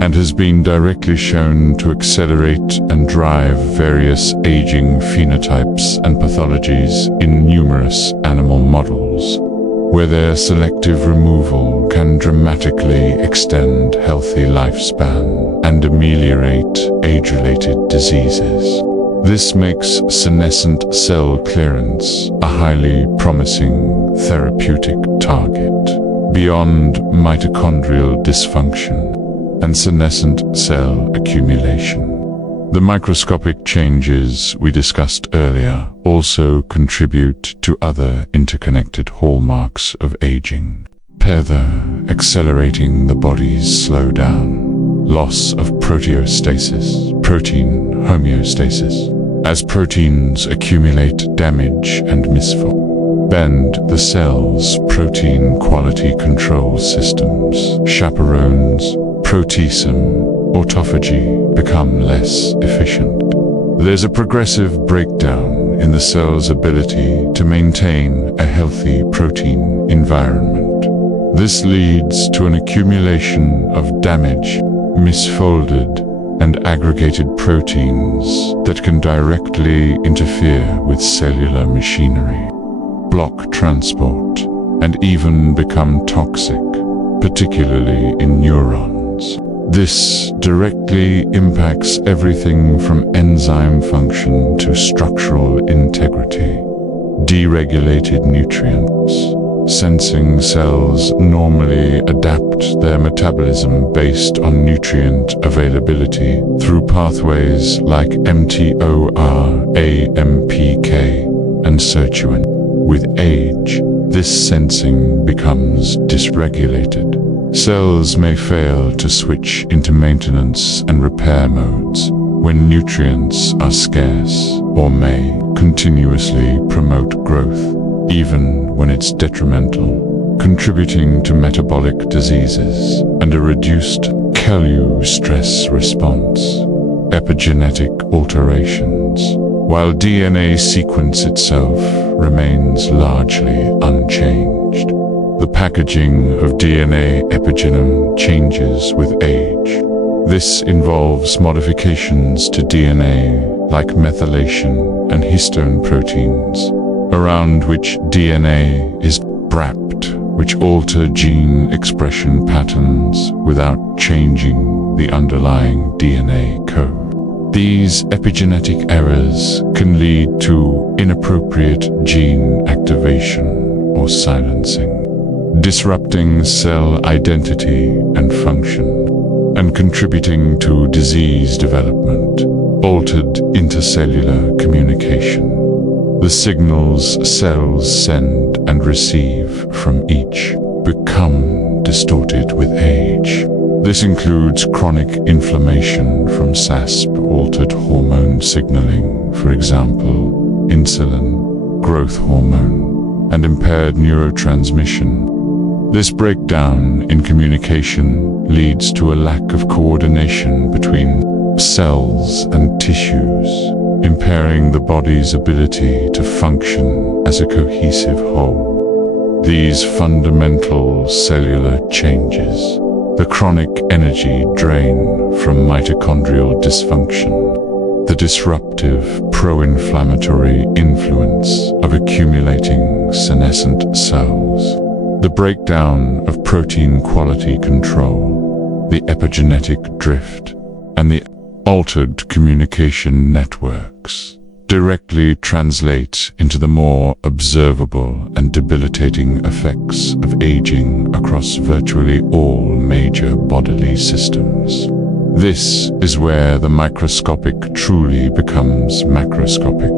and has been directly shown to accelerate and drive various aging phenotypes and pathologies in numerous animal models, where their selective removal can dramatically extend healthy lifespan. and ameliorate age-related diseases. This makes senescent cell clearance a highly promising therapeutic target. Beyond mitochondrial dysfunction and senescent cell accumulation, the microscopic changes we discussed earlier also contribute to other interconnected hallmarks of aging, further accelerating the body's slowdown, loss of proteostasis, protein homeostasis. As proteins accumulate, damage, and misfold, the cell's protein quality control systems, chaperones, proteasome, autophagy, become less efficient. There's a progressive breakdown in the cell's ability to maintain a healthy protein environment. This leads to an accumulation of damaged, misfolded, and aggregated proteins that can directly interfere with cellular machinery, block transport, and even become toxic, particularly in neurons. This directly impacts everything from enzyme function to structural integrity. Deregulated nutrients. Sensing cells normally adapt their metabolism based on nutrient availability through pathways like mTOR, AMPK, and sirtuin. With age, this sensing becomes dysregulated. Cells may fail to switch into maintenance and repair modes when nutrients are scarce, or may continuously promote growth, even when it's detrimental, contributing to metabolic diseases and a reduced cellular stress response. Epigenetic alterations. While DNA sequence itself remains largely unchanged, the packaging of DNA epigenome changes with age. This involves modifications to DNA like methylation and histone proteins, around which DNA is wrapped, which alter gene expression patterns without changing the underlying DNA code. These epigenetic errors can lead to inappropriate gene activation or silencing, disrupting cell identity and function, and contributing to disease development. Altered intercellular communication. The signals cells send and receive from each become distorted with age. This includes chronic inflammation from SASP-altered hormone signaling, for example, insulin, growth hormone, and impaired neurotransmission. This breakdown in communication leads to a lack of coordination between cells and tissues, impairing the body's ability to function as a cohesive whole. These fundamental cellular changes, the chronic energy drain from mitochondrial dysfunction, the disruptive pro-inflammatory influence of accumulating senescent cells, the breakdown of protein quality control, the epigenetic drift, and the altered communication networks directly translate into the more observable and debilitating effects of aging across virtually all major bodily systems. This is where the microscopic truly becomes macroscopic,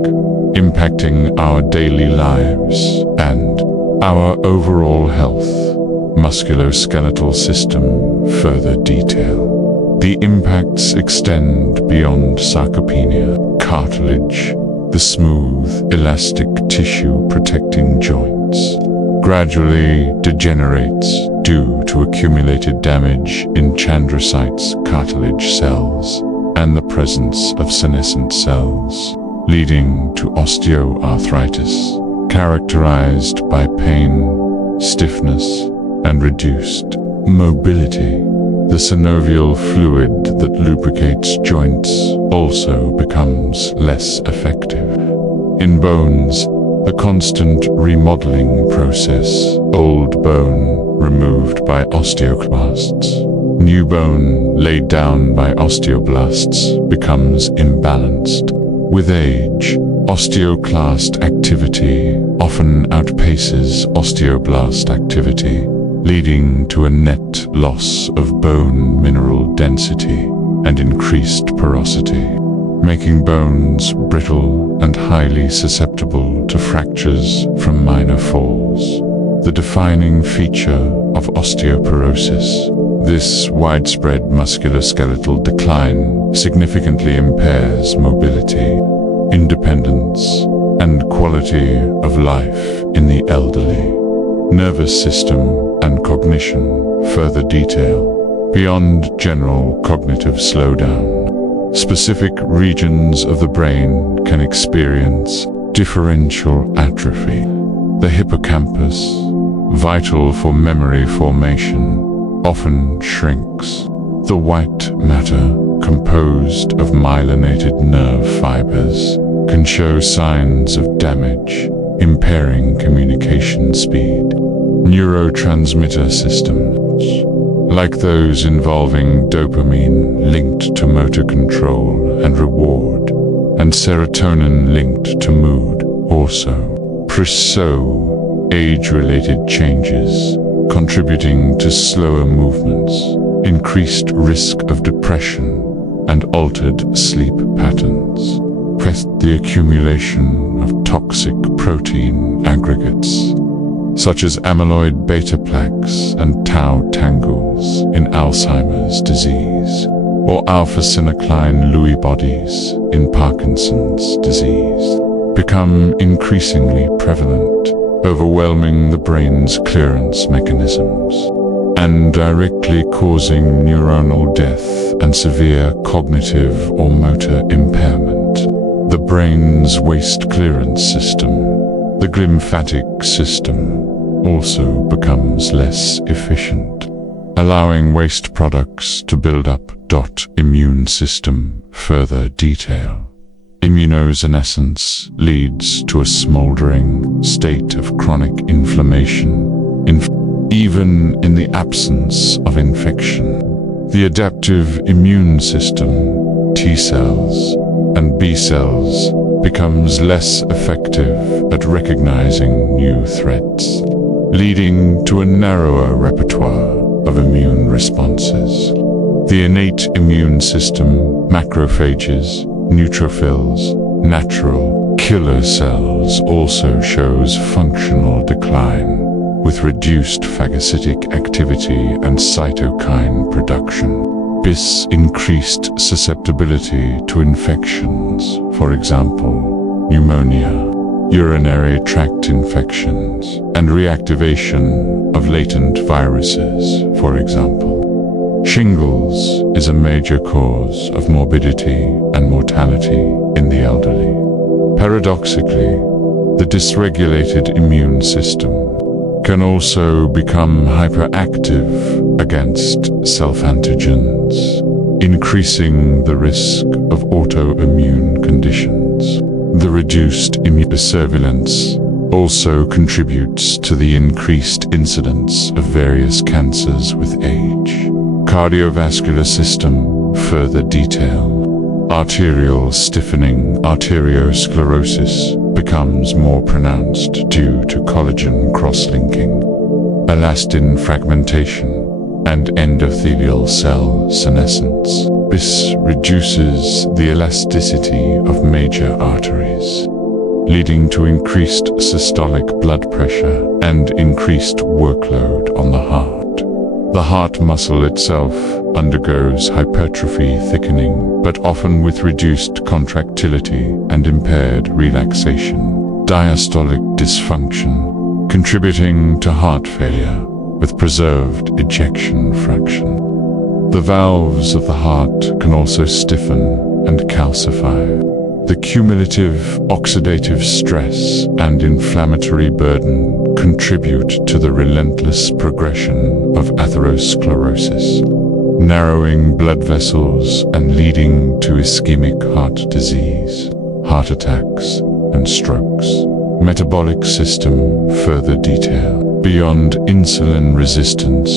impacting our daily lives and our overall health. Musculoskeletal system. Further detail. The impacts extend beyond sarcopenia, cartilage, the smooth, elastic tissue protecting joints, gradually degenerates due to accumulated damage in chondrocytes, cartilage cells, and the presence of senescent cells, leading to osteoarthritis, characterized by pain, stiffness, and reduced mobility. The synovial fluid that lubricates joints also becomes less effective. In bones, the constant remodeling process, old bone removed by osteoclasts, New bone laid down by osteoblasts becomes imbalanced. With age, osteoclast activity often outpaces osteoblast activity, leading to a net loss of bone mineral density and increased porosity, making bones brittle and highly susceptible to fractures from minor falls. The defining feature of osteoporosis. This widespread musculoskeletal decline significantly impairs mobility, independence, and quality of life in the elderly. Nervous system and cognition. Further detail. Beyond general cognitive slowdown, specific regions of the brain can experience differential atrophy. The hippocampus, vital for memory formation, often shrinks. The white matter, composed of myelinated nerve fibers, can show signs of damage, impairing communication speed. Neurotransmitter systems, like those involving dopamine linked to motor control and reward, and serotonin linked to mood, also pursue age-related changes, contributing to slower movements, increased risk of depression, and altered sleep patterns. The accumulation of toxic protein aggregates, such as amyloid beta plaques and tau tangles in Alzheimer's disease, or alpha-synuclein Lewy bodies in Parkinson's disease, become increasingly prevalent, overwhelming the brain's clearance mechanisms, and directly causing neuronal death and severe cognitive or motor impairment. The brain's waste clearance system, the glymphatic system, also becomes less efficient, allowing waste products to build up. Immune system. Further detail. Immunosenescence leads to a smoldering state of chronic inflammation, even in the absence of infection. The adaptive immune system, T cells and B cells, becomes less effective at recognizing new threats, leading to a narrower repertoire of immune responses. The innate immune system, macrophages, neutrophils, natural killer cells, also shows functional decline, with reduced phagocytic activity and cytokine production. This increased susceptibility to infections, for example, pneumonia, urinary tract infections, and reactivation of latent viruses, for example. Shingles is a major cause of morbidity and mortality in the elderly. Paradoxically, the dysregulated immune system can also become hyperactive against self-antigens, increasing the risk of autoimmune conditions. The reduced immune surveillance also contributes to the increased incidence of various cancers with age. Cardiovascular system. Further detail. Arterial stiffening. Arteriosclerosis becomes more pronounced due to collagen cross-linking, elastin fragmentation, and endothelial cell senescence. This reduces the elasticity of major arteries, leading to increased systolic blood pressure and increased workload on the heart. The heart muscle itself undergoes hypertrophy thickening, but often with reduced contractility and impaired relaxation. Diastolic dysfunction, contributing to heart failure with preserved ejection fraction. The valves of the heart can also stiffen and calcify. The cumulative oxidative stress and inflammatory burden contribute to the relentless progression of atherosclerosis, narrowing blood vessels and leading to ischemic heart disease, heart attacks, and strokes. Metabolic system. Further detail. Beyond insulin resistance,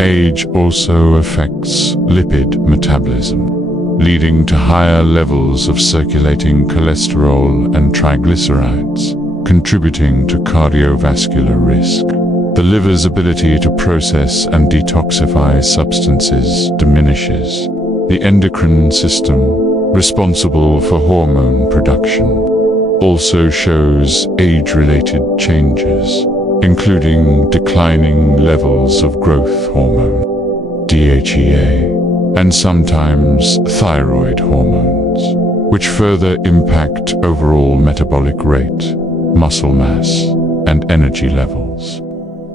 Age also affects lipid metabolism, leading to higher levels of circulating cholesterol and triglycerides, contributing to cardiovascular risk. The liver's ability to process and detoxify substances diminishes. The endocrine system, responsible for hormone production, also shows age-related changes, including declining levels of growth hormone, DHEA, and sometimes thyroid hormones, which further impact overall metabolic rate, muscle mass, and energy levels.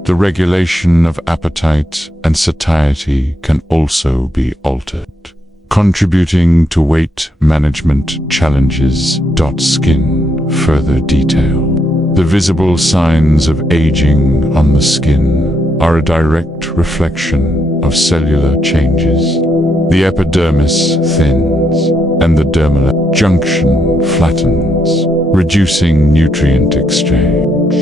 The regulation of appetite and satiety can also be altered, contributing to weight management challenges. Skin further detail. The visible signs of aging on the skin are a direct reflection of cellular changes. The epidermis thins, and the dermal junction flattens, reducing nutrient exchange.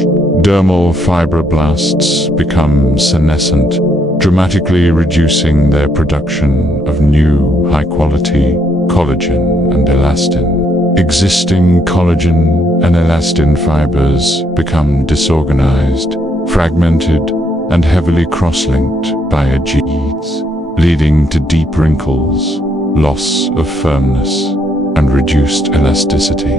Dermal fibroblasts become senescent, dramatically reducing their production of new high-quality collagen and elastin. Existing collagen and elastin fibers become disorganized, fragmented, and heavily cross-linked by edges, leading to deep wrinkles, loss of firmness, and reduced elasticity.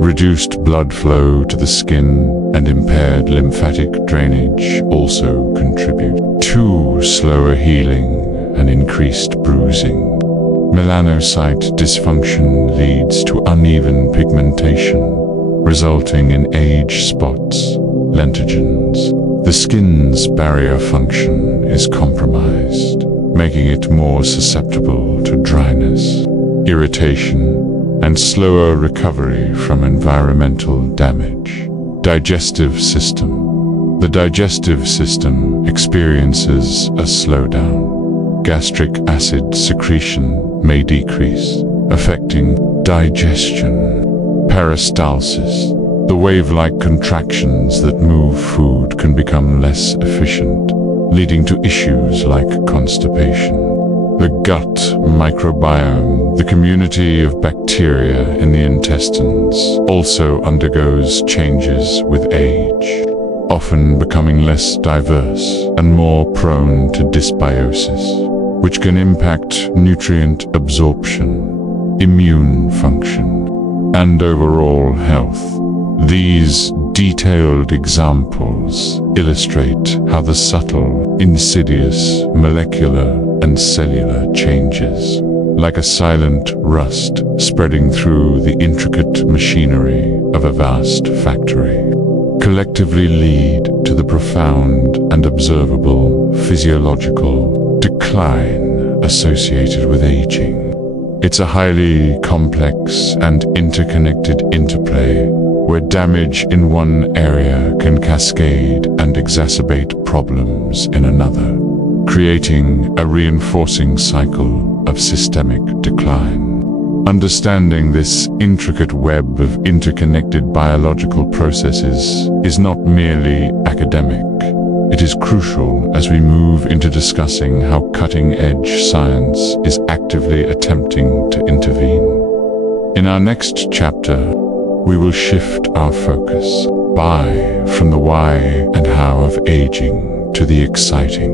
Reduced blood flow to the skin and impaired lymphatic drainage also contribute to slower healing and increased bruising. Melanocyte dysfunction leads to uneven pigmentation, resulting in age spots, lentigines. The skin's barrier function is compromised, making it more susceptible to dryness, irritation, and slower recovery from environmental damage. Digestive system. The digestive system experiences a slowdown. Gastric acid secretion may decrease, affecting digestion. Peristalsis. The wave-like contractions that move food can become less efficient, leading to issues like constipation. The gut microbiome, the community of bacteria in the intestines, also undergoes changes with age, often becoming less diverse and more prone to dysbiosis, which can impact nutrient absorption, immune function, and overall health. These detailed examples illustrate how the subtle, insidious, molecular, and cellular changes, like a silent rust spreading through the intricate machinery of a vast factory, collectively lead to the profound and observable physiological decline associated with aging. It's a highly complex and interconnected interplay where damage in one area can cascade and exacerbate problems in another, creating a reinforcing cycle of systemic decline. Understanding this intricate web of interconnected biological processes is not merely academic. It is crucial as we move into discussing how cutting-edge science is actively attempting to intervene. In our next chapter, we will shift our focus from the why and how of aging to the exciting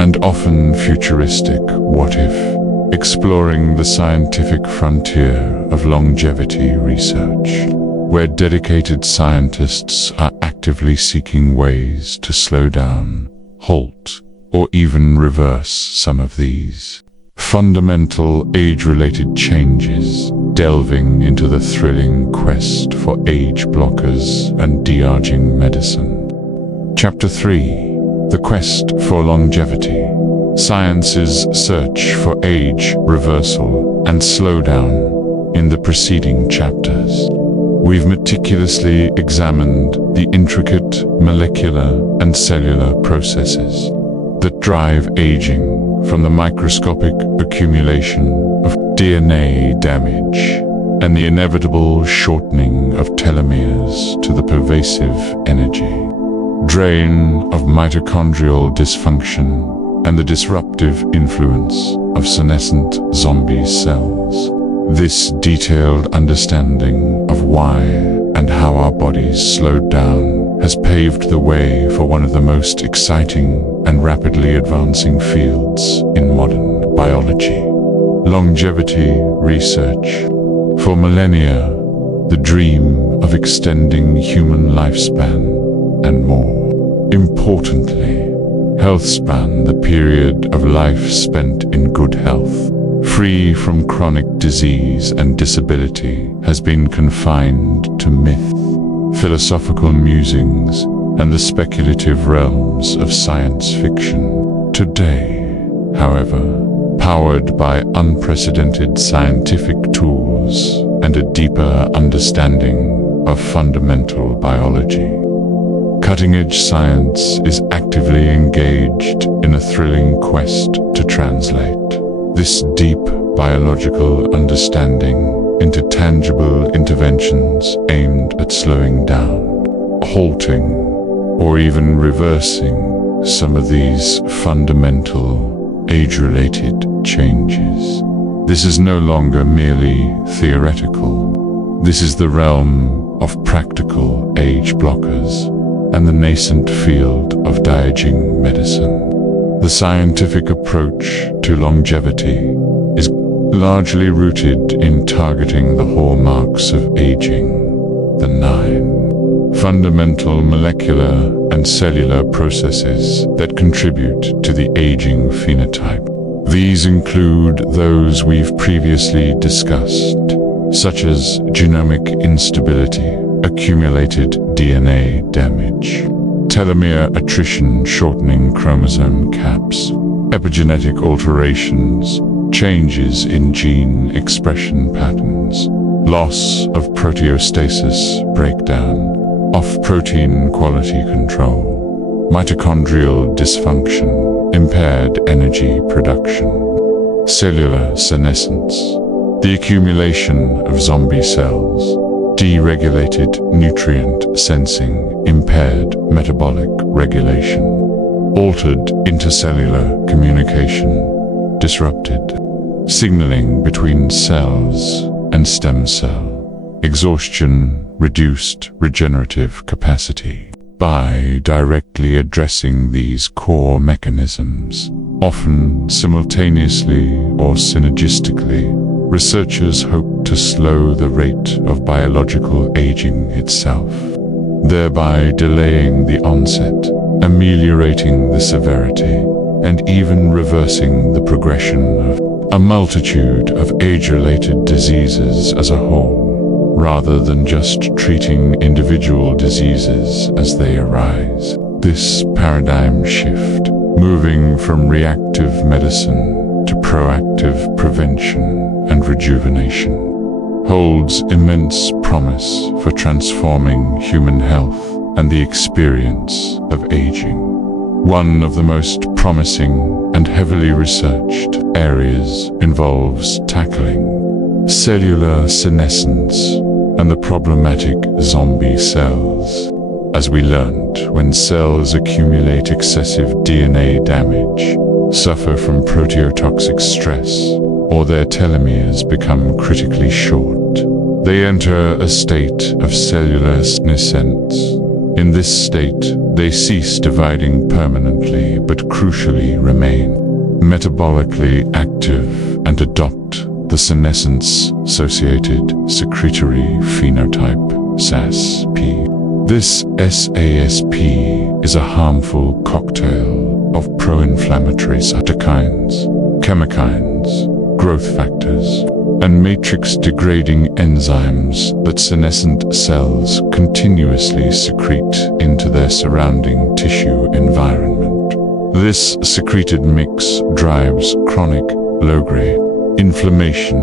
and often futuristic what if, exploring the scientific frontier of longevity research, where dedicated scientists are actively seeking ways to slow down, halt, or even reverse some of these fundamental age-related changes, delving into the thrilling quest for age blockers and de-aging medicine. Chapter 3. The Quest for Longevity. Science's search for age reversal and slowdown. In the preceding chapters, we've meticulously examined the intricate molecular and cellular processes that drive aging, from the microscopic accumulation of DNA damage and the inevitable shortening of telomeres to the pervasive energy drain of mitochondrial dysfunction and the disruptive influence of senescent zombie cells. This detailed understanding of why and how our bodies slowed down has paved the way for one of the most exciting and rapidly advancing fields in modern biology: longevity research. For millennia, the dream of extending human lifespan and, more importantly, health span, the period of life spent in good health, free from chronic disease and disability, has been confined to myth, philosophical musings, and the speculative realms of science fiction. Today, however, powered by unprecedented scientific tools and a deeper understanding of fundamental biology, cutting-edge science is actively engaged in a thrilling quest to translate this deep biological understanding into tangible interventions aimed at slowing down, halting, or even reversing some of these fundamental age-related changes. This is no longer merely theoretical. This is the realm of practical age blockers and the nascent field of de-aging medicine. The scientific approach to longevity is largely rooted in targeting the hallmarks of aging, the 9 fundamental molecular and cellular processes that contribute to the aging phenotype. These include those we've previously discussed, such as genomic instability, accumulated DNA damage, telomere attrition shortening chromosome caps, epigenetic alterations, changes in gene expression patterns, loss of proteostasis breakdown, off-protein quality control, mitochondrial dysfunction, impaired energy production, cellular senescence, the accumulation of zombie cells, deregulated nutrient sensing, impaired metabolic regulation, altered intercellular communication, disrupted signaling between cells and stem cell, exhaustion, reduced regenerative capacity. By directly addressing these core mechanisms, often simultaneously or synergistically, researchers hope to slow the rate of biological aging itself, thereby delaying the onset, ameliorating the severity, and even reversing the progression of a multitude of age-related diseases as a whole, rather than just treating individual diseases as they arise. This paradigm shift, moving from reactive medicine to proactive prevention and rejuvenation, holds immense promise for transforming human health and the experience of aging. One of the most promising and heavily researched areas involves tackling cellular senescence and the problematic zombie cells. As we learned, when cells accumulate excessive DNA damage, suffer from proteotoxic stress, or their telomeres become critically short, they enter a state of cellular senescence. In this state, they cease dividing permanently but crucially remain metabolically active and adopt the senescence-associated secretory phenotype, SASP. This SASP is a harmful cocktail of pro-inflammatory cytokines, chemokines, growth factors, and matrix-degrading enzymes that senescent cells continuously secrete into their surrounding tissue environment. This secreted mix drives chronic, low-grade inflammation,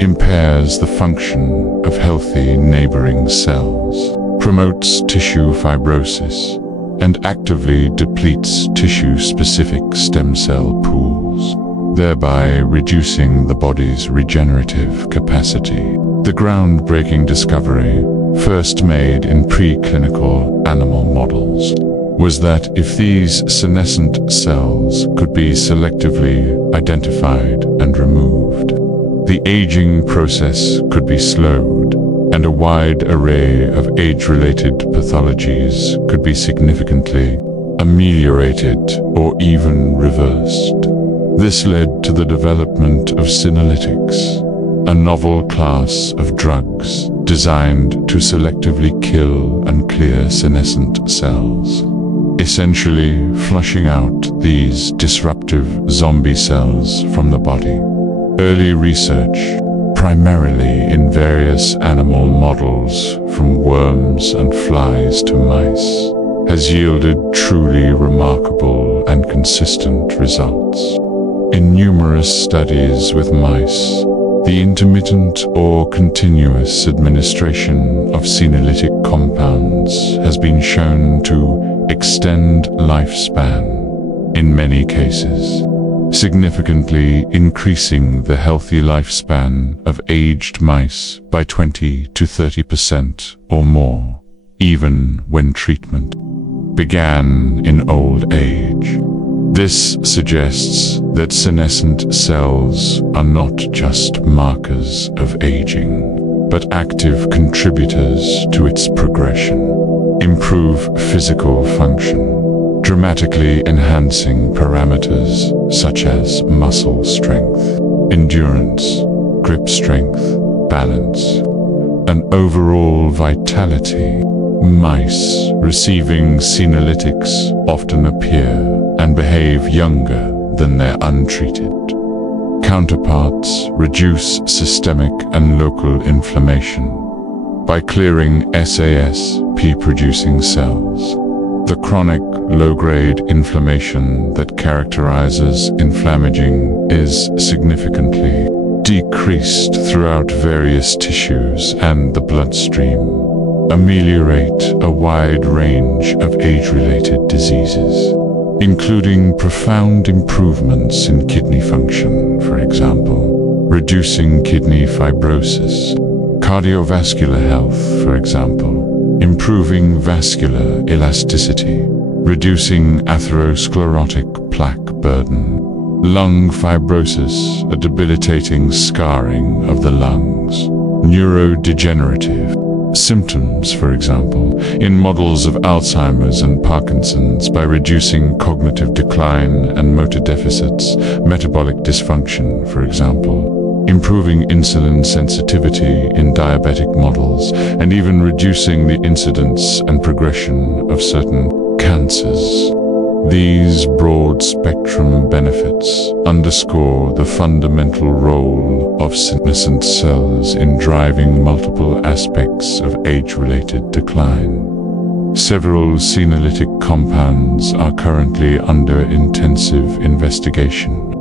impairs the function of healthy neighboring cells, promotes tissue fibrosis, and actively depletes tissue-specific stem cell pools, thereby reducing the body's regenerative capacity. The groundbreaking discovery, first made in preclinical animal models, was that if these senescent cells could be selectively identified and removed, the aging process could be slowed, and a wide array of age-related pathologies could be significantly ameliorated or even reversed. This led to the development of senolytics, a novel class of drugs designed to selectively kill and clear senescent cells, essentially flushing out these disruptive zombie cells from the body. Early research, primarily in various animal models from worms and flies to mice, has yielded truly remarkable and consistent results. In numerous studies with mice, the intermittent or continuous administration of senolytic compounds has been shown to extend lifespan, in many cases, significantly increasing the healthy lifespan of aged mice by 20 to 30% or more, even when treatment began in old age. This suggests that senescent cells are not just markers of aging, but active contributors to its progression. Improve physical function, dramatically enhancing parameters such as muscle strength, endurance, grip strength, balance, and overall vitality. Mice receiving senolytics often appear and behave younger than their untreated counterparts. Reduce systemic and local inflammation by clearing SASP-producing cells. The chronic low-grade inflammation that characterizes inflammaging is significantly decreased throughout various tissues and the bloodstream. Ameliorate a wide range of age-related diseases, including profound improvements in kidney function, for example, reducing kidney fibrosis, cardiovascular health, for example, improving vascular elasticity, reducing atherosclerotic plaque burden, lung fibrosis, a debilitating scarring of the lungs, neurodegenerative symptoms, for example, in models of Alzheimer's and Parkinson's by reducing cognitive decline and motor deficits, metabolic dysfunction, for example, improving insulin sensitivity in diabetic models, and even reducing the incidence and progression of certain cancers. These broad-spectrum benefits underscore the fundamental role of senescent cells in driving multiple aspects of age-related decline. Several senolytic compounds are currently under intensive investigation.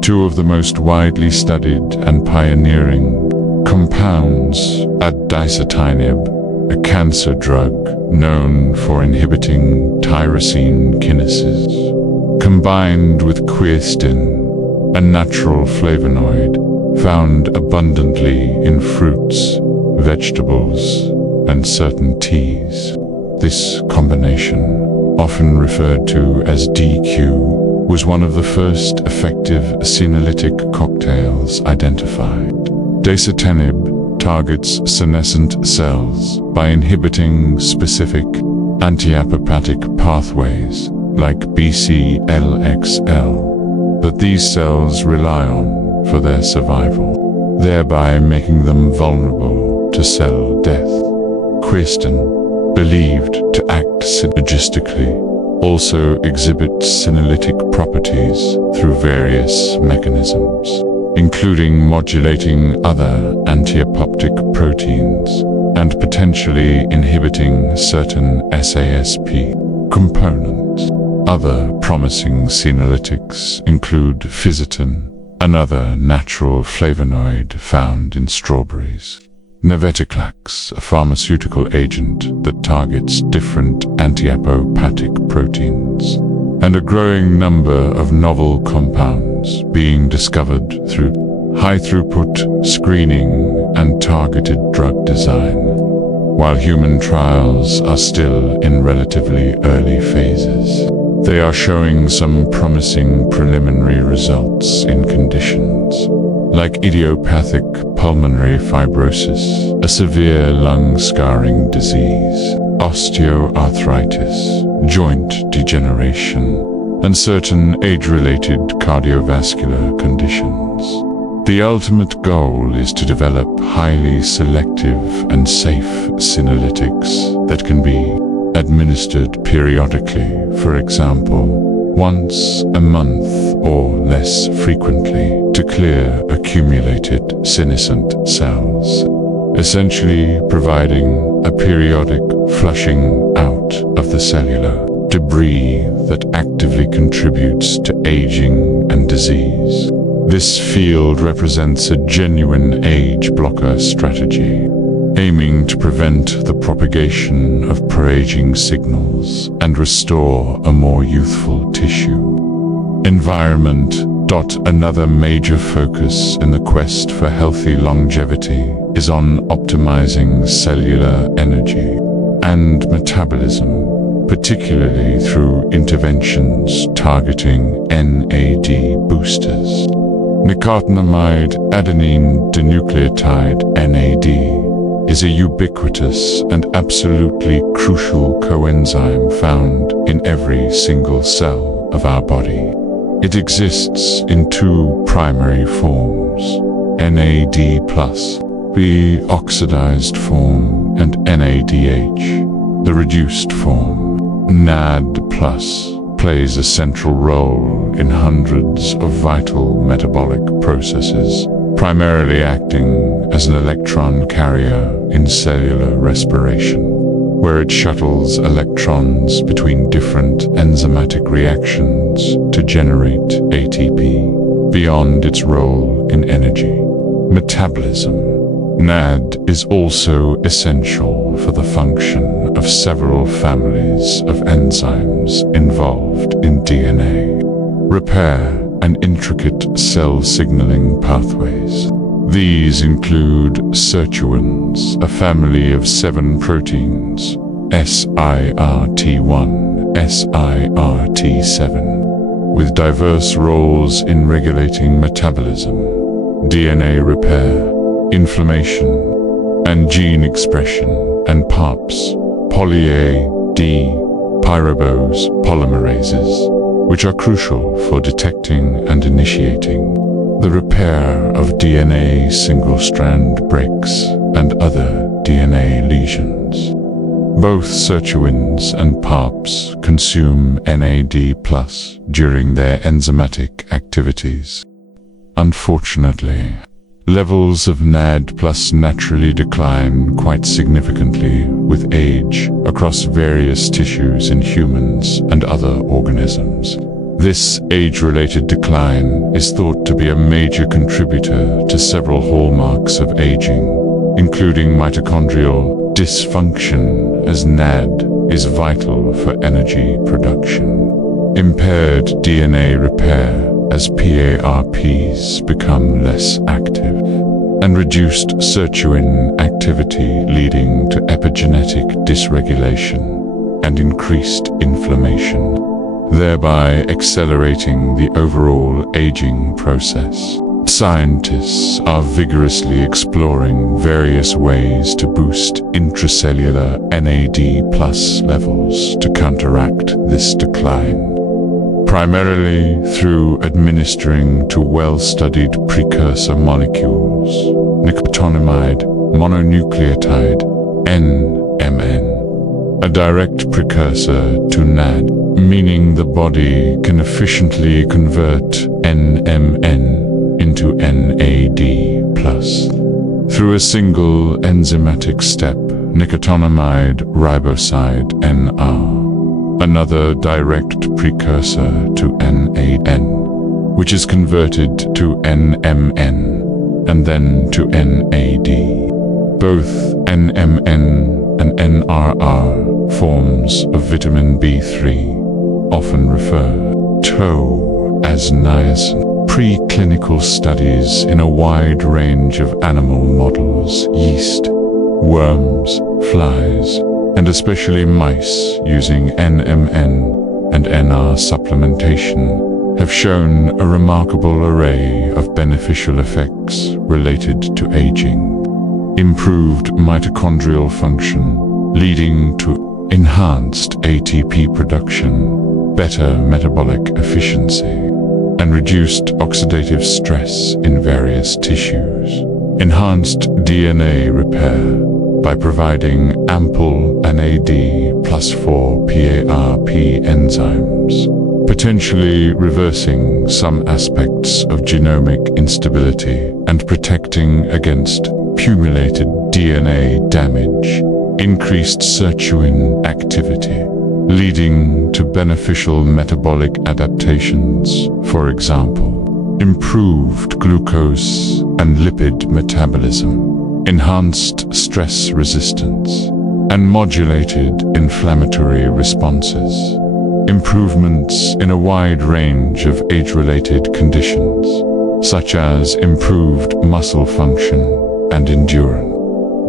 Two of the most widely studied and pioneering compounds, addacetinib, a cancer drug known for inhibiting tyrosine kinases, combined with quercetin, a natural flavonoid found abundantly in fruits, vegetables, and certain teas. This combination, often referred to as DQ, was one of the first effective senolytic cocktails identified. Dacetinib targets senescent cells by inhibiting specific anti-apoptotic pathways like BCLXL that these cells rely on for their survival, thereby making them vulnerable to cell death. Quercetin, believed to act synergistically, also exhibits senolytic properties through various mechanisms, including modulating other anti-apoptic proteins and potentially inhibiting certain SASP components. Other promising senolytics include fisetin, another natural flavonoid found in strawberries, navitoclax, a pharmaceutical agent that targets different anti-apoptotic proteins, and a growing number of novel compounds being discovered through high-throughput screening and targeted drug design. while human trials are still in relatively early phases. They are showing some promising preliminary results in conditions like idiopathic pulmonary fibrosis, a severe lung scarring disease, osteoarthritis, joint degeneration, and certain age-related cardiovascular conditions. The ultimate goal is to develop highly selective and safe senolytics that can be administered periodically, for example, once a month or less frequently, to clear accumulated senescent cells, essentially providing a periodic flushing out of the cellular debris that actively contributes to aging and disease. This field represents a genuine age blocker strategy, aiming to prevent the propagation of pro-aging signals and restore a more youthful tissue. Environment. Another major focus in the quest for healthy longevity is on optimizing cellular energy and metabolism, particularly through interventions targeting NAD boosters. Nicotinamide adenine dinucleotide (NAD) is a ubiquitous and absolutely crucial coenzyme found in every single cell of our body. It exists in two primary forms, NAD+, the oxidized form, and NADH, the reduced form. NAD+ plays a central role in hundreds of vital metabolic processes, primarily acting as an electron carrier in cellular respiration, where it shuttles electrons between different enzymatic reactions to generate ATP, beyond its role in energy metabolism. NAD is also essential for the function of several families of enzymes involved in DNA repair and intricate cell signaling pathways. These include sirtuins, a family of 7 proteins, SIRT1, SIRT7, with diverse roles in regulating metabolism, DNA repair, inflammation, and gene expression, and PARPs, poly-A-D pyrobose polymerases, which are crucial for detecting and initiating the repair of DNA single-strand breaks and other DNA lesions. Both sirtuins and PARPs consume NAD+ during their enzymatic activities. Unfortunately, levels of NAD+ naturally decline quite significantly with age across various tissues in humans and other organisms. This age-related decline is thought to be a major contributor to several hallmarks of aging, including mitochondrial dysfunction, as NAD is vital for energy production, impaired DNA repair as PARPs become less active, and reduced sirtuin activity leading to epigenetic dysregulation and increased inflammation, thereby accelerating the overall aging process. Scientists are vigorously exploring various ways to boost intracellular NAD+ levels to counteract this decline, primarily through administering to well-studied precursor molecules, nicotinamide mononucleotide (NMN), a direct precursor to NAD, meaning the body can efficiently convert NMN into NAD+. Through a single enzymatic step, nicotinamide riboside (NR), another direct precursor to NAN, which is converted to NMN and then to NAD. Both NMN and NRR forms of vitamin B3, often referred to as niacin. Preclinical studies in a wide range of animal models, yeast, worms, flies, and especially mice using NMN and NR supplementation have shown a remarkable array of beneficial effects related to aging. Improved mitochondrial function, leading to enhanced ATP production, better metabolic efficiency, and reduced oxidative stress in various tissues. Enhanced DNA repair by providing ample NAD+4 PARP enzymes, potentially reversing some aspects of genomic instability and protecting against accumulated DNA damage. Increased sirtuin activity, leading to beneficial metabolic adaptations, for example, improved glucose and lipid metabolism, enhanced stress resistance, and modulated inflammatory responses. Improvements in a wide range of age-related conditions, such as improved muscle function and endurance,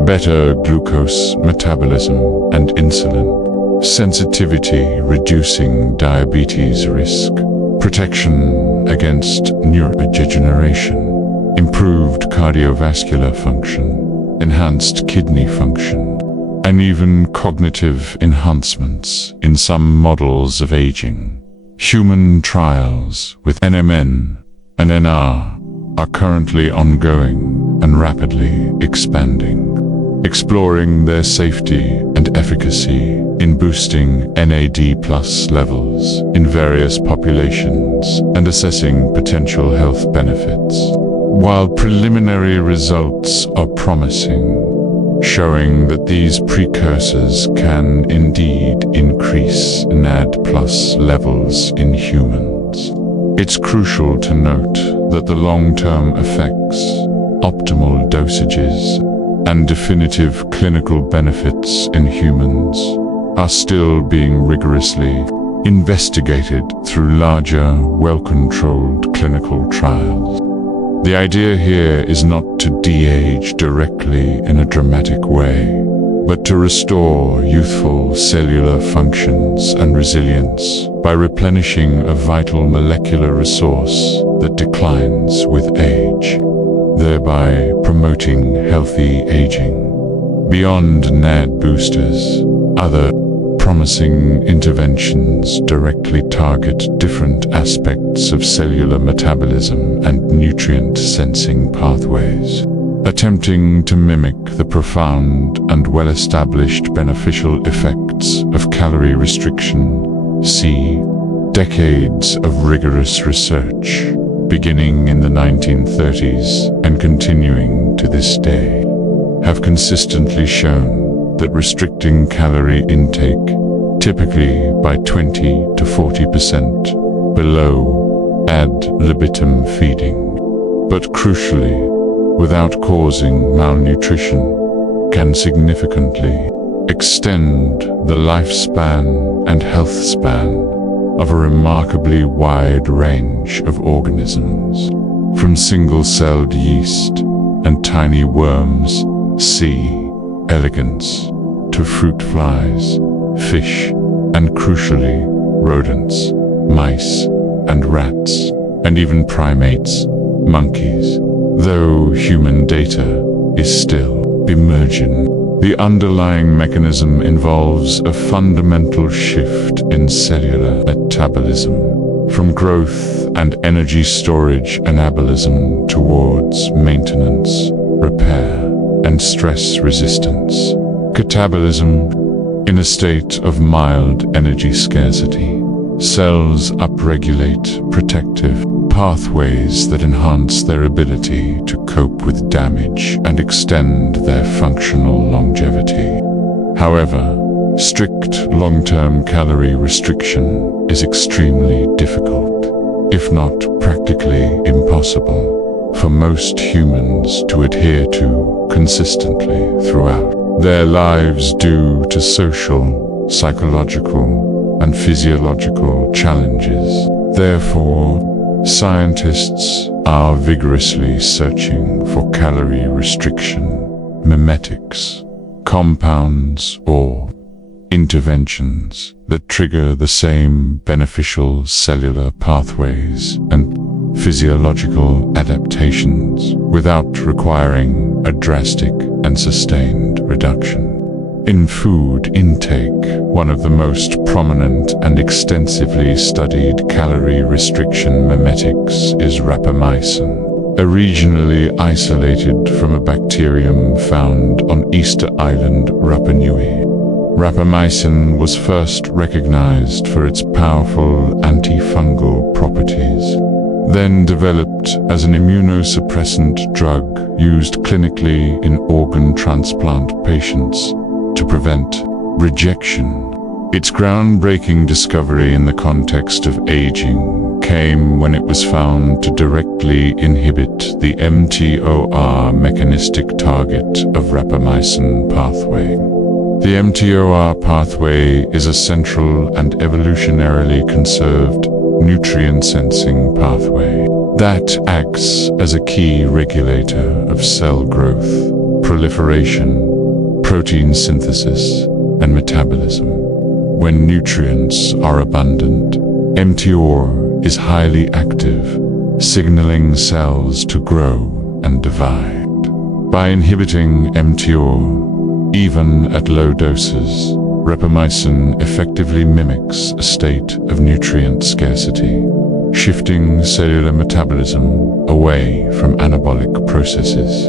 better glucose metabolism and insulin sensitivity, reducing diabetes risk, protection against neurodegeneration, improved cardiovascular function, enhanced kidney function, and even cognitive enhancements in some models of aging. Human trials with NMN and NR are currently ongoing and rapidly expanding, exploring their safety and efficacy in boosting NAD+ levels in various populations and assessing potential health benefits. While preliminary results are promising, showing that these precursors can indeed increase NAD+ levels in humans, it's crucial to note that the long-term effects, optimal dosages, and definitive clinical benefits in humans are still being rigorously investigated through larger, well-controlled clinical trials. The idea here is not to de-age directly in a dramatic way, but to restore youthful cellular functions and resilience by replenishing a vital molecular resource that declines with age, thereby promoting healthy aging. Beyond NAD boosters, other promising interventions directly target different aspects of cellular metabolism and nutrient sensing pathways, attempting to mimic the profound and well-established beneficial effects of calorie restriction. See decades of rigorous research, beginning in the 1930s and continuing to this day, have consistently shown that restricting calorie intake, typically by 20 to 40% below ad libitum feeding, but crucially, without causing malnutrition, can significantly extend the lifespan and health span of a remarkably wide range of organisms, from single-celled yeast and tiny worms, C. elegans, to fruit flies, fish, and crucially, rodents, mice, and rats, and even primates, monkeys. Though human data is still emerging, the underlying mechanism involves a fundamental shift in cellular metabolism, from growth and energy storage anabolism towards maintenance, repair, and stress resistance. Catabolism. In a state of mild energy scarcity, cells upregulate protective pathways that enhance their ability to cope with damage and extend their functional longevity. However, strict long-term calorie restriction is extremely difficult, if not practically impossible, for most humans to adhere to consistently throughout their lives due to social, psychological, and physiological challenges. Therefore, scientists are vigorously searching for calorie restriction mimetics compounds or interventions that trigger the same beneficial cellular pathways and physiological adaptations without requiring a drastic and sustained reduction. In food intake, one of the most prominent and extensively studied calorie restriction mimetics is rapamycin, originally isolated from a bacterium found on Easter Island, Rapa Nui. Rapamycin was first recognized for its powerful antifungal properties, then developed as an immunosuppressant drug used clinically in organ transplant patients to prevent rejection. Its groundbreaking discovery in the context of aging came when it was found to directly inhibit the mTOR mechanistic target of rapamycin pathway. The mTOR pathway is a central and evolutionarily conserved nutrient-sensing pathway that acts as a key regulator of cell growth, proliferation, protein synthesis, and metabolism. When nutrients are abundant, mTOR is highly active, signaling cells to grow and divide. By inhibiting mTOR, even at low doses, rapamycin effectively mimics a state of nutrient scarcity, shifting cellular metabolism away from anabolic processes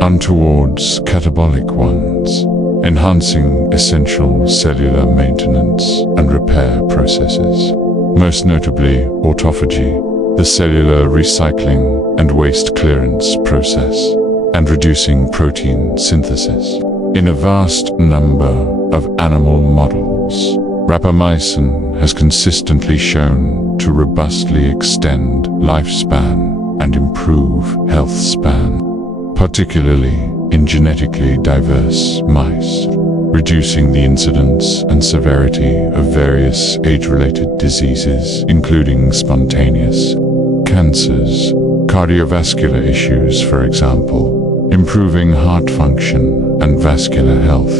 and towards catabolic ones, enhancing essential cellular maintenance and repair processes, most notably autophagy, the cellular recycling and waste clearance process, and reducing protein synthesis. In a vast number of animal models, rapamycin has consistently shown to robustly extend lifespan and improve health span, particularly in genetically diverse mice, reducing the incidence and severity of various age-related diseases, including spontaneous cancers, cardiovascular issues, for example, improving heart function and vascular health,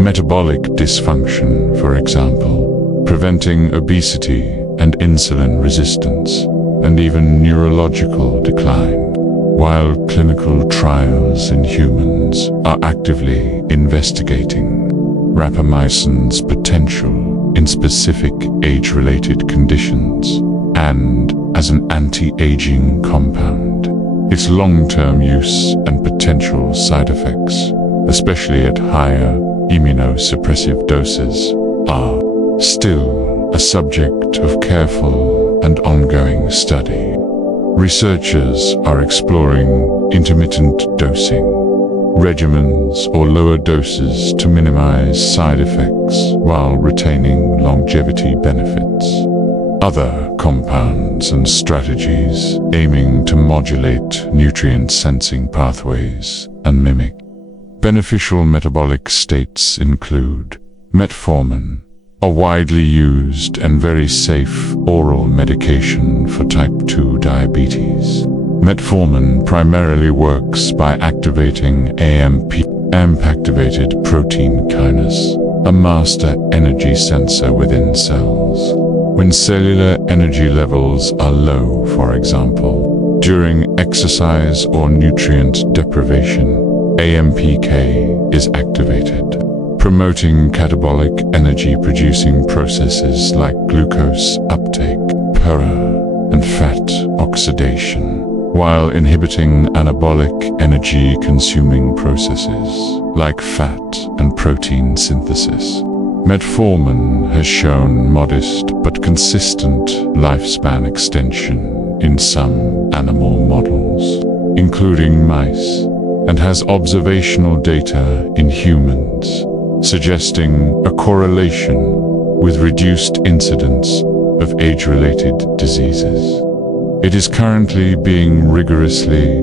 metabolic dysfunction, for example, preventing obesity and insulin resistance, and even neurological decline. While clinical trials in humans are actively investigating rapamycin's potential in specific age-related conditions and as an anti-aging compound, its long-term use and potential side effects, especially at higher immunosuppressive doses, are still a subject of careful and ongoing study. Researchers are exploring intermittent dosing regimens or lower doses to minimize side effects while retaining longevity benefits. Other compounds and strategies aiming to modulate nutrient-sensing pathways and mimic beneficial metabolic states include metformin, a widely used and very safe oral medication for type 2 diabetes. Metformin primarily works by activating AMP-activated protein kinase, a master energy sensor within cells. When cellular energy levels are low, for example, during exercise or nutrient deprivation, AMPK is activated, promoting catabolic energy-producing processes like glucose uptake, and fat oxidation, while inhibiting anabolic energy-consuming processes like fat and protein synthesis. Metformin has shown modest but consistent lifespan extension in some animal models, including mice, and has observational data in humans, suggesting a correlation with reduced incidence of age-related diseases. It is currently being rigorously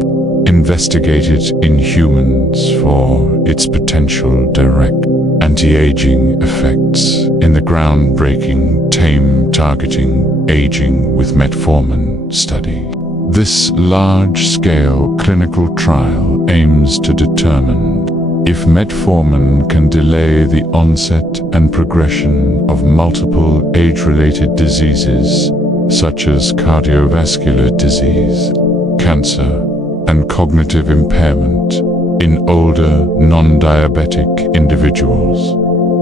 investigated in humans for its potential direct anti-aging effects in the groundbreaking TAME Targeting Aging with Metformin study. This large-scale clinical trial aims to determine If metformin can delay the onset and progression of multiple age-related diseases, such as cardiovascular disease, cancer, and cognitive impairment in older, non-diabetic individuals,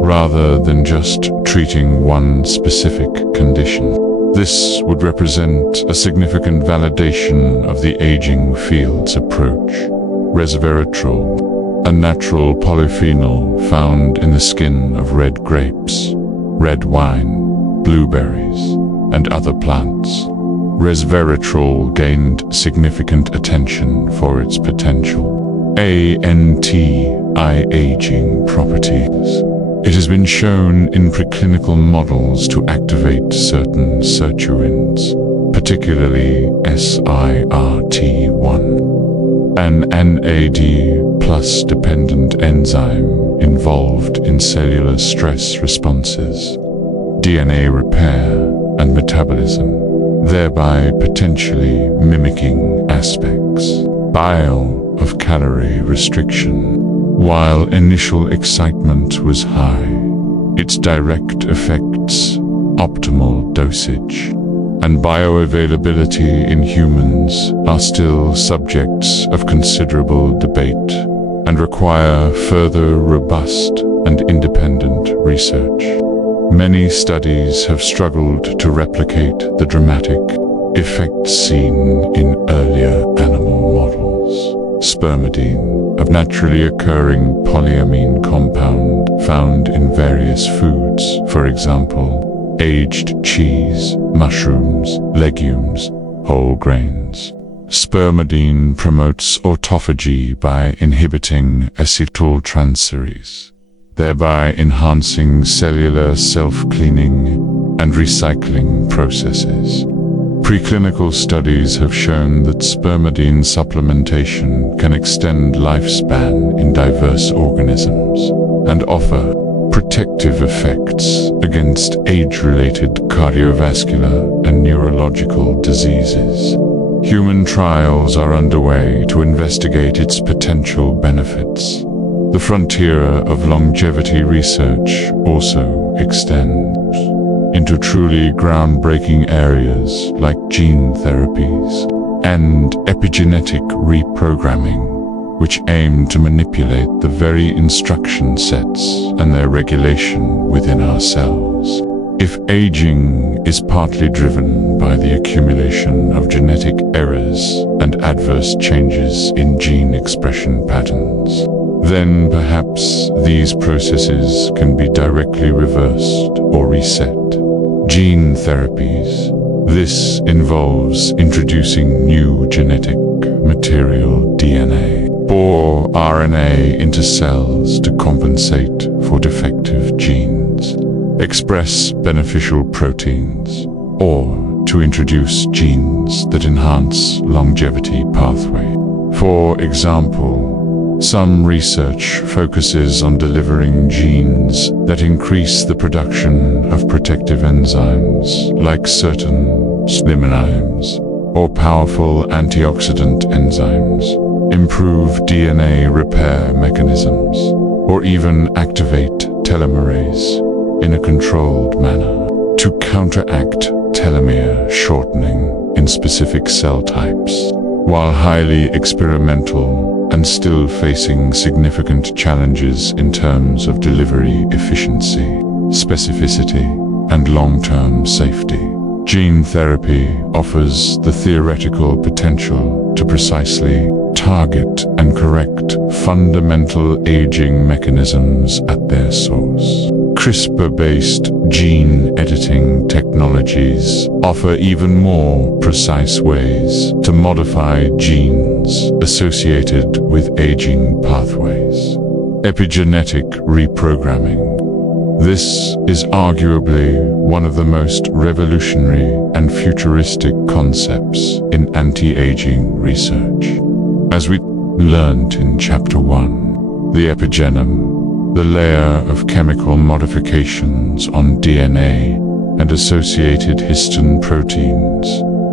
rather than just treating one specific condition. This would represent a significant validation of the aging field's approach. Resveratrol, a natural polyphenol found in the skin of red grapes, red wine, blueberries, and other plants. Resveratrol gained significant attention for its potential anti-aging properties. It has been shown in preclinical models to activate certain sirtuins, particularly SIRT1, an NAD+ dependent enzyme involved in cellular stress responses, DNA repair, and metabolism, thereby potentially mimicking aspects of calorie restriction. While initial excitement was high, its direct effects, optimal dosage, and bioavailability in humans are still subjects of considerable debate and require further robust and independent research. Many studies have struggled to replicate the dramatic effects seen in earlier animal models. Spermidine, a naturally occurring polyamine compound found in various foods, for example, aged cheese, mushrooms, legumes, whole grains. Spermidine promotes autophagy by inhibiting acetyltransferase, thereby enhancing cellular self-cleaning and recycling processes. Preclinical studies have shown that spermidine supplementation can extend lifespan in diverse organisms and offer protective effects against age-related cardiovascular and neurological diseases. Human trials are underway to investigate its potential benefits. The frontier of longevity research also extends into truly groundbreaking areas like gene therapies and epigenetic reprogramming, which aim to manipulate the very instruction sets and their regulation within our cells. If aging is partly driven by the accumulation of genetic errors and adverse changes in gene expression patterns, then perhaps these processes can be directly reversed or reset. Gene therapies. This involves introducing new genetic material, DNA, or RNA into cells to compensate for defective genes, express beneficial proteins, or to introduce genes that enhance longevity pathway. For example, some research focuses on delivering genes that increase the production of protective enzymes like certain enzymes or powerful antioxidant enzymes, improve DNA repair mechanisms, or even activate telomerase in a controlled manner to counteract telomere shortening in specific cell types. While highly experimental and still facing significant challenges in terms of delivery efficiency, specificity, and long-term safety, gene therapy offers the theoretical potential to precisely target and correct fundamental aging mechanisms at their source. CRISPR-based gene editing technologies offer even more precise ways to modify genes associated with aging pathways. Epigenetic reprogramming. This is arguably one of the most revolutionary and futuristic concepts in anti-aging research. As we learned in Chapter 1, the epigenome, the layer of chemical modifications on DNA and associated histone proteins,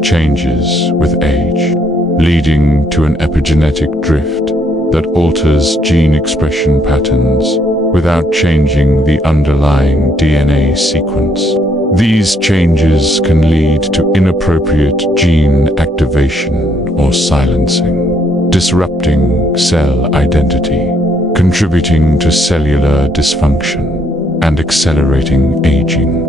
changes with age, leading to an epigenetic drift that alters gene expression patterns without changing the underlying DNA sequence. These changes can lead to inappropriate gene activation or silencing, disrupting cell identity, contributing to cellular dysfunction, and accelerating aging.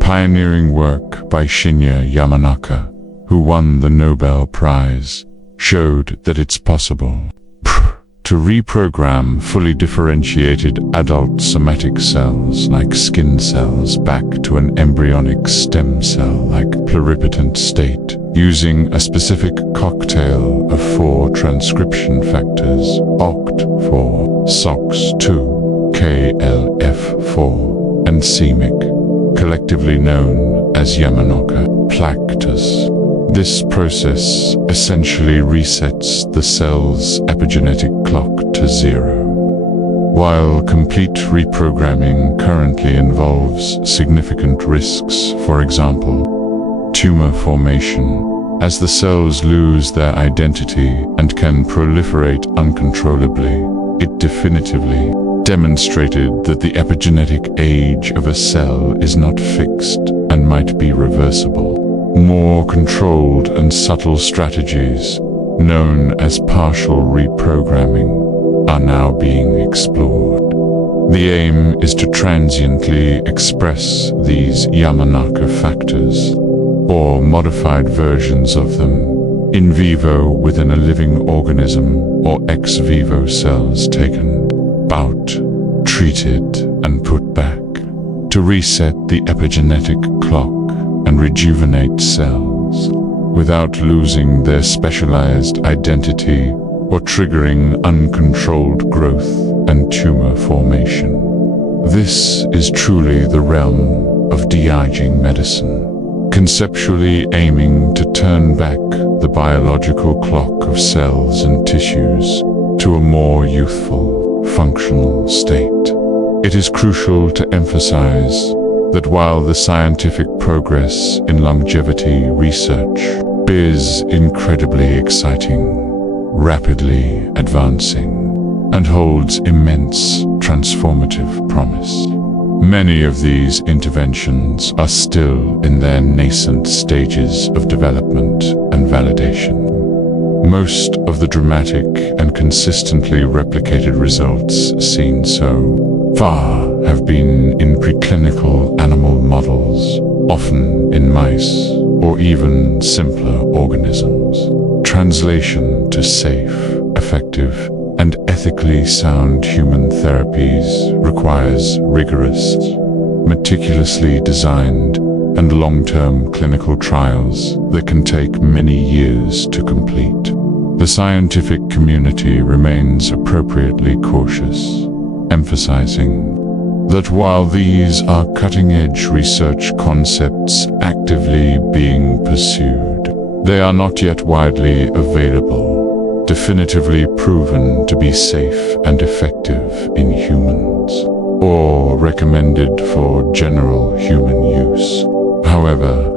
Pioneering work by Shinya Yamanaka, who won the Nobel Prize, showed that it's possible to reprogram fully differentiated adult somatic cells like skin cells back to an embryonic stem cell-like pluripotent state using a specific cocktail of 4 transcription factors: OCT4, SOX2, KLF4, and CMYC, collectively known as Yamanaka plactus. This process essentially resets the cell's epigenetic clock to 0. While complete reprogramming currently involves significant risks, for example, tumor formation, as the cells lose their identity and can proliferate uncontrollably, it definitively demonstrated that the epigenetic age of a cell is not fixed and might be reversible. More controlled and subtle strategies, known as partial reprogramming, are now being explored. The aim is to transiently express these Yamanaka factors, or modified versions of them, in vivo within a living organism or ex vivo cells taken out, treated, and put back, to reset the epigenetic clock and rejuvenate cells without losing their specialized identity or triggering uncontrolled growth and tumor formation. This is truly the realm of de-aging medicine, conceptually aiming to turn back the biological clock of cells and tissues to a more youthful, functional state. It is crucial to emphasize that while the scientific progress in longevity research is incredibly exciting, rapidly advancing, and holds immense transformative promise, many of these interventions are still in their nascent stages of development and validation. Most of the dramatic and consistently replicated results seen so far have been in preclinical animal models, often in mice or even simpler organisms. Translation to safe, effective, and ethically sound human therapies requires rigorous, meticulously designed, and long-term clinical trials that can take many years to complete. The scientific community remains appropriately cautious, emphasizing that while these are cutting-edge research concepts actively being pursued, they are not yet widely available, definitively proven to be safe and effective in humans, or recommended for general human use. However,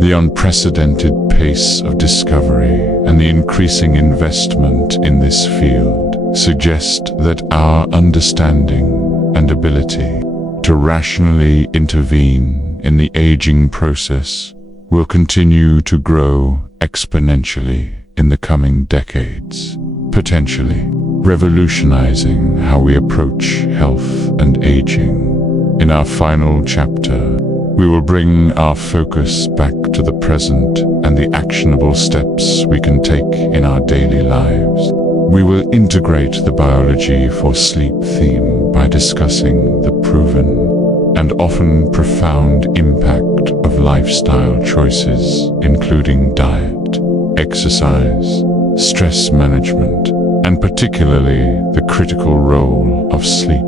the unprecedented pace of discovery and the increasing investment in this field suggest that our understanding and ability to rationally intervene in the aging process will continue to grow exponentially in the coming decades, potentially revolutionizing how we approach health and aging. In our final chapter, we will bring our focus back to the present and the actionable steps we can take in our daily lives. We will integrate the biology for sleep theme by discussing the proven and often profound impact of lifestyle choices, including diet, exercise, stress management, and particularly the critical role of sleep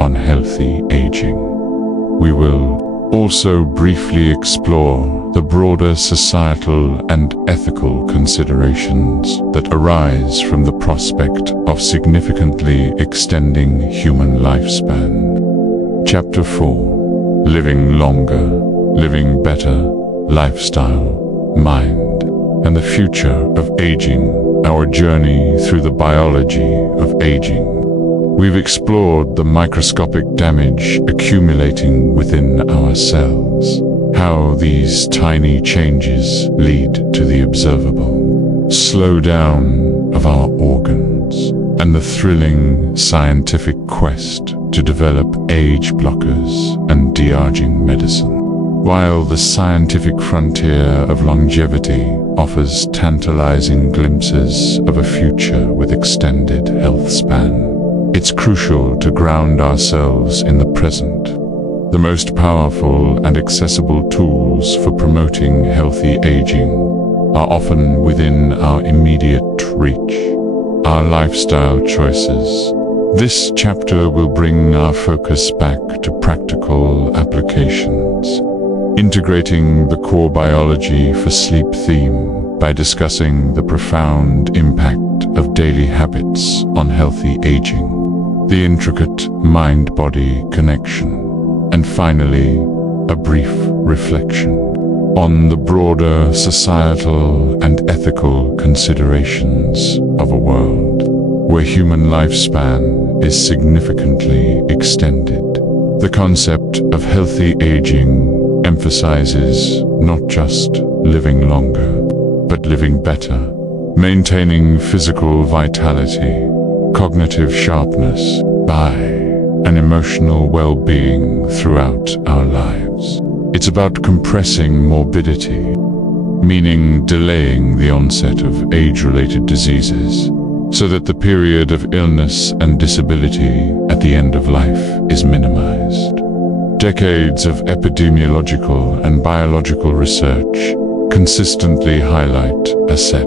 on healthy aging. We will also briefly explore the broader societal and ethical considerations that arise from the prospect of significantly extending human lifespan. Chapter 4: Living Longer, Living Better, Lifestyle, Mind, and the Future of Aging. Our journey through the biology of aging. We've explored the microscopic damage accumulating within our cells, how these tiny changes lead to the observable slowdown of our organs, and the thrilling scientific quest to develop age blockers and de-aging medicine. While the scientific frontier of longevity offers tantalizing glimpses of a future with extended health span, it's crucial to ground ourselves in the present. The most powerful and accessible tools for promoting healthy aging are often within our immediate reach: our lifestyle choices. This chapter will bring our focus back to practical applications, integrating the core biology for sleep theme by discussing the profound impact of daily habits on healthy aging, the intricate mind-body connection, and finally, a brief reflection on the broader societal and ethical considerations of a world where human lifespan is significantly extended. The concept of healthy aging emphasizes not just living longer, but living better, maintaining physical vitality, cognitive sharpness, and emotional well-being throughout our lives. It's about compressing morbidity, meaning delaying the onset of age-related diseases, so that the period of illness and disability at the end of life is minimized. Decades of epidemiological and biological research consistently highlight a set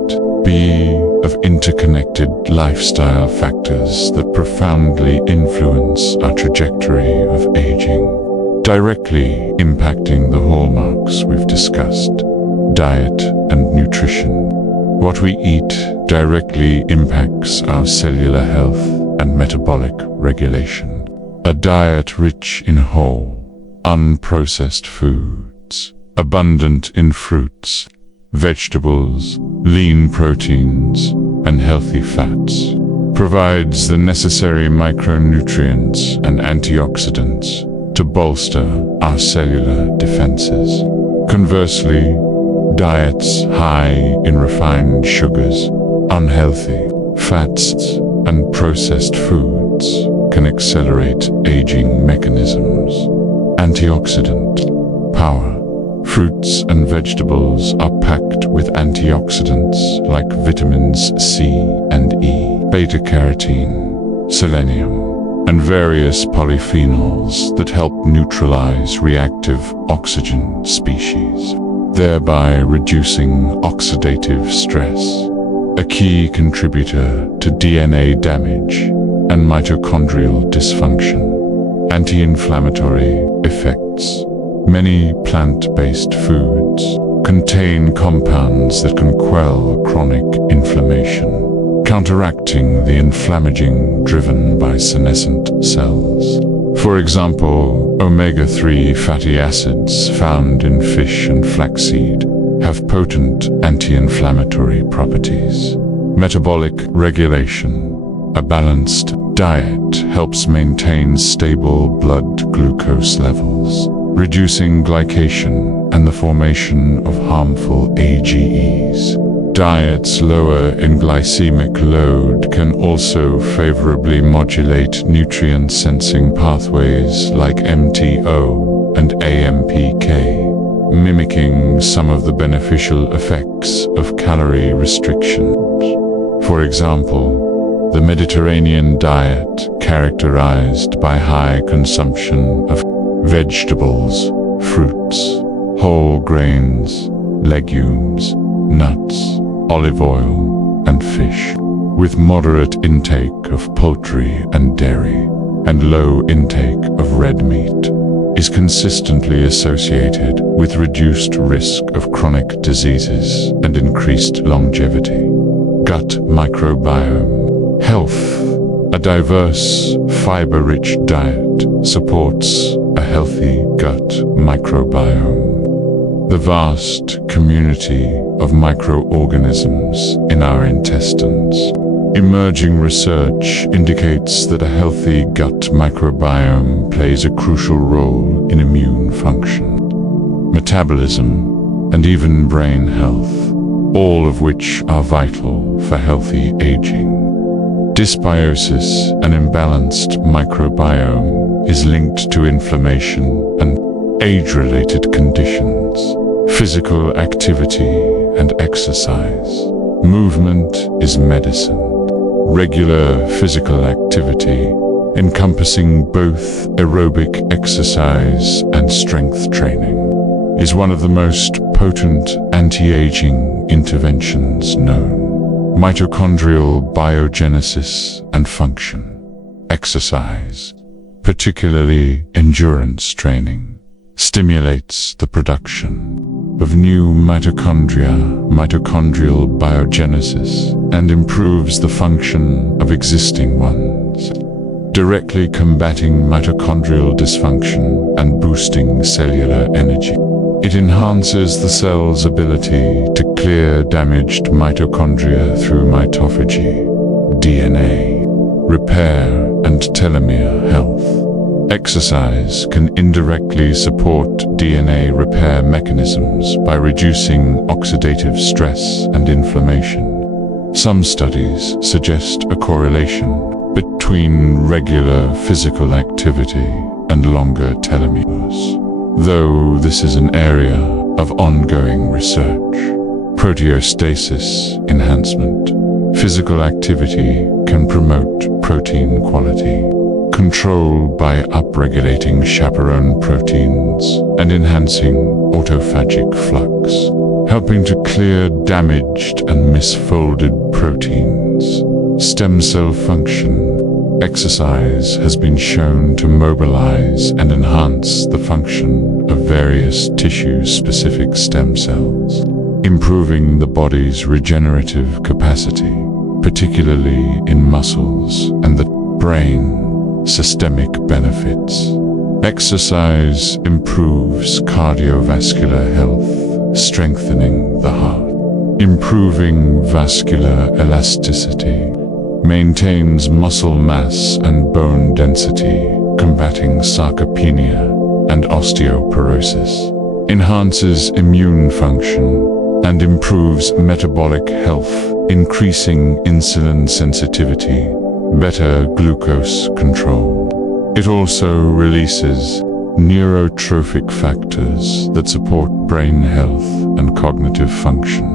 of interconnected lifestyle factors that profoundly influence our trajectory of aging, directly impacting the hallmarks we've discussed: diet and nutrition. What we eat directly impacts our cellular health and metabolic regulation. A diet rich in whole, unprocessed foods, abundant in fruits, vegetables, lean proteins, and healthy fats, provides the necessary micronutrients and antioxidants to bolster our cellular defenses. Conversely, diets high in refined sugars, unhealthy fats, and processed foods can accelerate aging mechanisms. Antioxidant power. Fruits and vegetables are packed with antioxidants like vitamins C and E, beta-carotene, selenium, and various polyphenols that help neutralize reactive oxygen species, thereby reducing oxidative stress, a key contributor to DNA damage and mitochondrial dysfunction. Anti-inflammatory effects. Many plant-based foods contain compounds that can quell chronic inflammation, counteracting the inflammaging driven by senescent cells. For example, omega-3 fatty acids found in fish and flaxseed have potent anti-inflammatory properties. Metabolic regulation. A balanced diet helps maintain stable blood glucose levels, reducing glycation and the formation of harmful AGEs. Diets lower in glycemic load can also favorably modulate nutrient-sensing pathways like MTO and AMPK, mimicking some of the beneficial effects of calorie restriction. For example, the Mediterranean diet, characterized by high consumption of vegetables, fruits, whole grains, legumes, nuts, olive oil, and fish, with moderate intake of poultry and dairy, and low intake of red meat, is consistently associated with reduced risk of chronic diseases and increased longevity. Gut microbiome. Health. A diverse, fiber-rich diet supports a healthy gut microbiome. The vast community of microorganisms in our intestines, Emerging research indicates that a healthy gut microbiome plays a crucial role in immune function, metabolism, and even brain health, all of which are vital for healthy aging. Dysbiosis, an imbalanced microbiome, is linked to inflammation and age-related conditions. Physical activity and exercise. Movement is medicine. Regular physical activity, encompassing both aerobic exercise and strength training, is one of the most potent anti-aging interventions known. Mitochondrial biogenesis and function. Exercise, particularly endurance training, stimulates the production of new mitochondrial biogenesis, and improves the function of existing ones, directly combating mitochondrial dysfunction and boosting cellular energy. It enhances the cell's ability to clear damaged mitochondria through mitophagy, DNA, repair, and telomere health. Exercise can indirectly support DNA repair mechanisms by reducing oxidative stress and inflammation. Some studies suggest a correlation between regular physical activity and longer telomeres, though this is an area of ongoing research. Proteostasis enhancement. Physical activity can promote protein quality control by upregulating chaperone proteins and enhancing autophagic flux, helping to clear damaged and misfolded proteins. Stem cell function. Exercise has been shown to mobilize and enhance the function of various tissue-specific stem cells, improving the body's regenerative capacity, particularly in muscles and the brain. Systemic benefits. Exercise improves cardiovascular health, strengthening the heart, improving vascular elasticity, maintains muscle mass and bone density, combating sarcopenia and osteoporosis, enhances immune function, and improves metabolic health, increasing insulin sensitivity, better glucose control. It also releases neurotrophic factors that support brain health and cognitive function,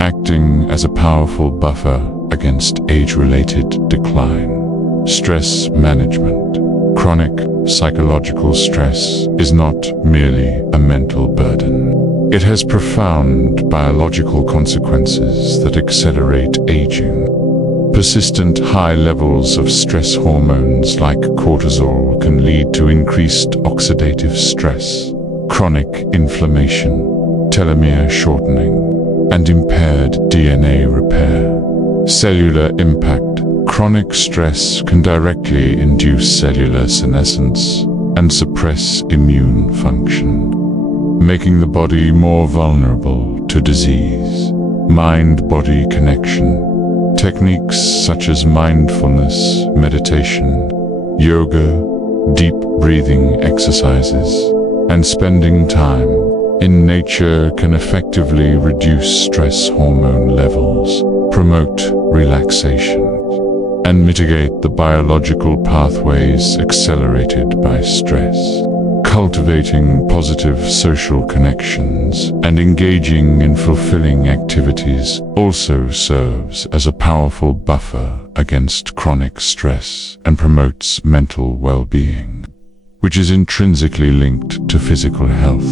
acting as a powerful buffer against age-related decline. Stress management. Chronic psychological stress is not merely a mental burden. It has profound biological consequences that accelerate aging. Persistent high levels of stress hormones like cortisol can lead to increased oxidative stress, chronic inflammation, telomere shortening, and impaired DNA repair. Cellular impact. Chronic stress can directly induce cellular senescence and suppress immune function, making the body more vulnerable to disease. Mind-body connection. Techniques such as mindfulness, meditation, yoga, deep breathing exercises, and spending time in nature can effectively reduce stress hormone levels, promote relaxation, and mitigate the biological pathways accelerated by stress. Cultivating positive social connections and engaging in fulfilling activities also serves as a powerful buffer against chronic stress and promotes mental well-being, which is intrinsically linked to physical health.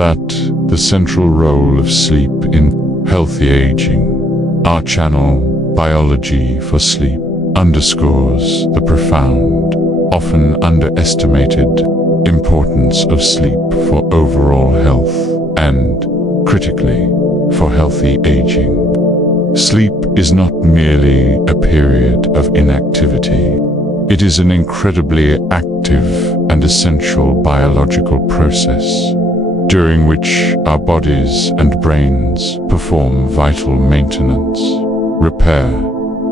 The central role of sleep in healthy aging. Our channel, Biology for Sleep, underscores the profound, often underestimated importance of sleep for overall health and, critically, for healthy aging. Sleep is not merely a period of inactivity. It is an incredibly active and essential biological process, during which our bodies and brains perform vital maintenance, repair,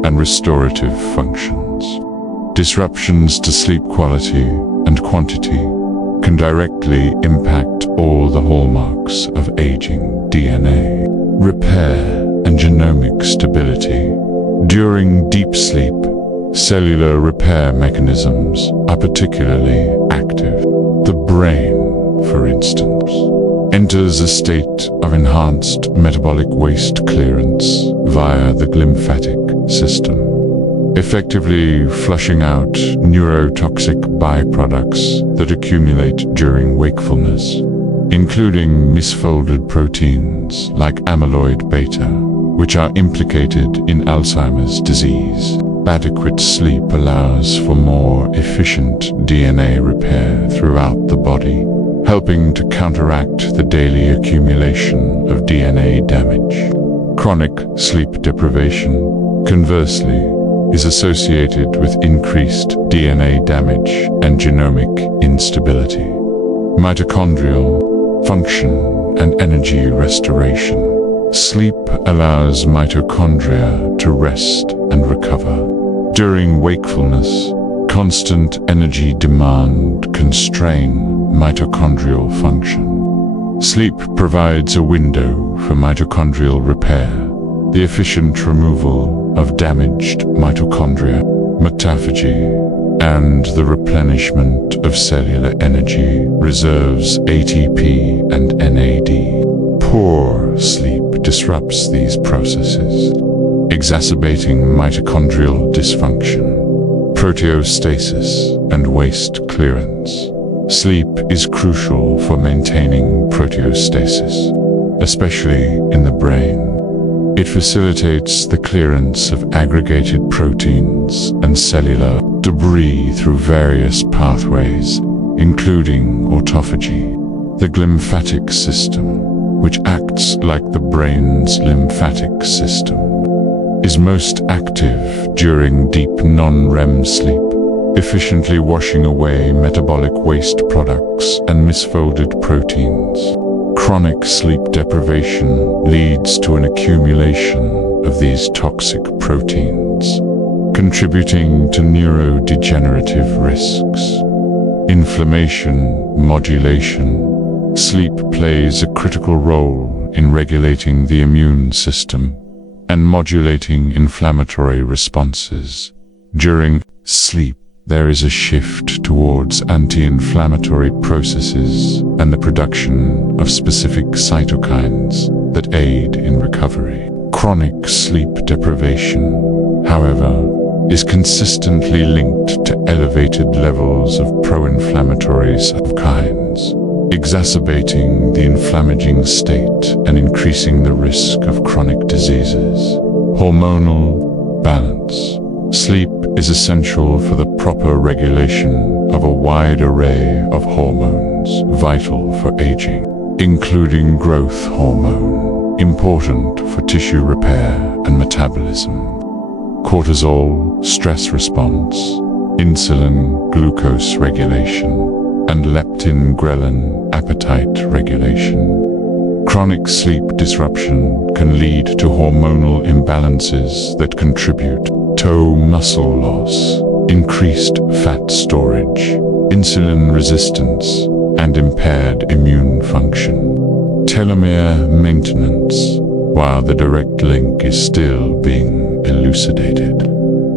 and restorative functions. Disruptions to sleep quality and quantity can directly impact all the hallmarks of aging: DNA, repair, and genomic stability. During deep sleep, cellular repair mechanisms are particularly active. The brain, for instance, enters a state of enhanced metabolic waste clearance via the glymphatic system, effectively flushing out neurotoxic byproducts that accumulate during wakefulness, including misfolded proteins like amyloid beta, which are implicated in Alzheimer's disease. Adequate sleep allows for more efficient DNA repair throughout the body, helping to counteract the daily accumulation of DNA damage. Chronic sleep deprivation, conversely, is associated with increased DNA damage and genomic instability. Mitochondrial function and energy restoration. Sleep allows mitochondria to rest and recover. During wakefulness, constant energy demand can strain mitochondrial function. Sleep provides a window for mitochondrial repair, the efficient removal of damaged mitochondria, metaphagy, and the replenishment of cellular energy reserves ATP and NAD. Poor sleep disrupts these processes, exacerbating mitochondrial dysfunction, proteostasis, and waste clearance. Sleep is crucial for maintaining proteostasis, especially in the brain. It facilitates the clearance of aggregated proteins and cellular debris through various pathways, including autophagy. The glymphatic system, which acts like the brain's lymphatic system, is most active during deep non-REM sleep, efficiently washing away metabolic waste products and misfolded proteins. Chronic sleep deprivation leads to an accumulation of these toxic proteins, contributing to neurodegenerative risks. Inflammation modulation. Sleep plays a critical role in regulating the immune system and modulating inflammatory responses. During sleep, there is a shift towards anti-inflammatory processes and the production of specific cytokines that aid in recovery. Chronic sleep deprivation, however, is consistently linked to elevated levels of pro-inflammatory cytokines, exacerbating the inflammaging state and increasing the risk of chronic diseases. Hormonal balance. Sleep is essential for the proper regulation of a wide array of hormones vital for aging, including growth hormone, important for tissue repair and metabolism, cortisol, stress response, insulin, glucose regulation, and leptin-ghrelin, appetite regulation. Chronic sleep disruption can lead to hormonal imbalances that contribute to muscle loss, increased fat storage, insulin resistance, and impaired immune function. Telomere maintenance, while the direct link is still being elucidated.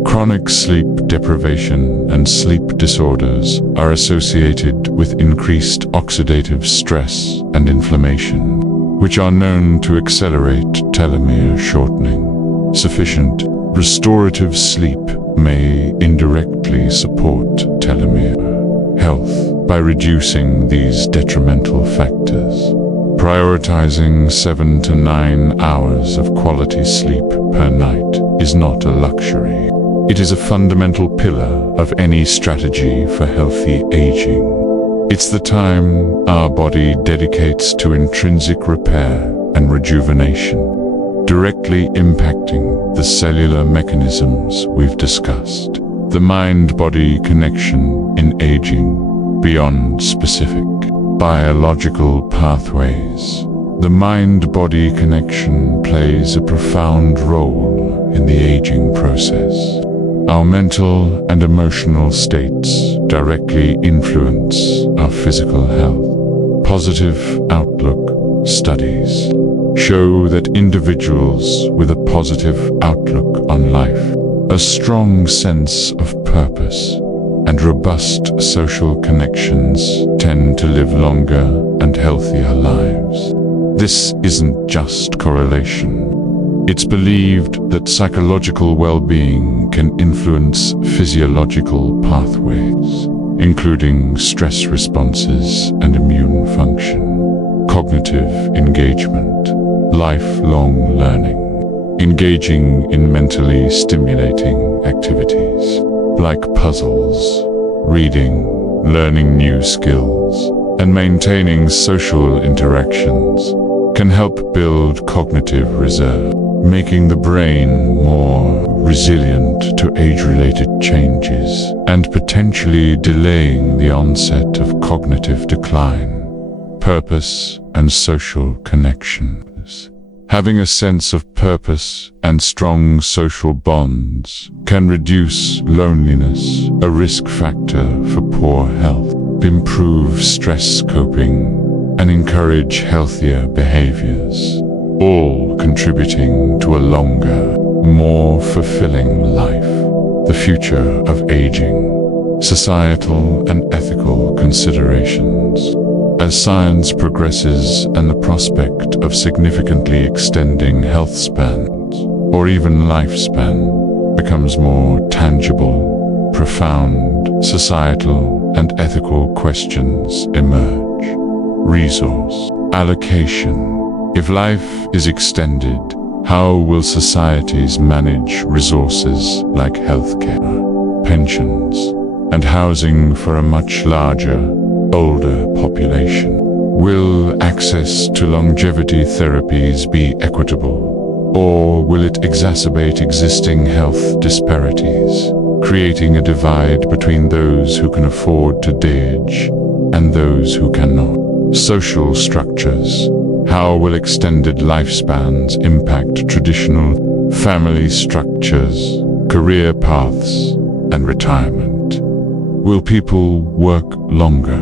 Chronic sleep deprivation and sleep disorders are associated with increased oxidative stress and inflammation, which are known to accelerate telomere shortening. Sufficient restorative sleep may indirectly support telomere health by reducing these detrimental factors. Prioritizing 7 to 9 hours of quality sleep per night is not a luxury. It is a fundamental pillar of any strategy for healthy aging. It's the time our body dedicates to intrinsic repair and rejuvenation, directly impacting the cellular mechanisms we've discussed. The mind-body connection in aging beyond specific biological pathways. The mind-body connection plays a profound role in the aging process. Our mental and emotional states directly influence our physical health. Positive outlook studies show that individuals with a positive outlook on life, a strong sense of purpose, and robust social connections tend to live longer and healthier lives. This isn't just correlation. It's believed that psychological well-being can influence physiological pathways, including stress responses and immune function, cognitive engagement, lifelong learning, engaging in mentally stimulating activities like puzzles, reading, learning new skills, and maintaining social interactions can help build cognitive reserve, making the brain more resilient to age-related changes and potentially delaying the onset of cognitive decline. Purpose and social connections. Having a sense of purpose and strong social bonds can reduce loneliness, a risk factor for poor health, improve stress coping, and encourage healthier behaviors, all contributing to a longer, more fulfilling life. The future of aging. Societal and ethical considerations. As science progresses and the prospect of significantly extending health spans, or even lifespan, becomes more tangible, profound societal and ethical questions emerge. Resource allocation. If life is extended, how will societies manage resources like healthcare, pensions, and housing for a much larger, older population? Will access to longevity therapies be equitable, or will it exacerbate existing health disparities, creating a divide between those who can afford to age and those who cannot? Social structures. How will extended lifespans impact traditional family structures, career paths, and retirement? Will people work longer?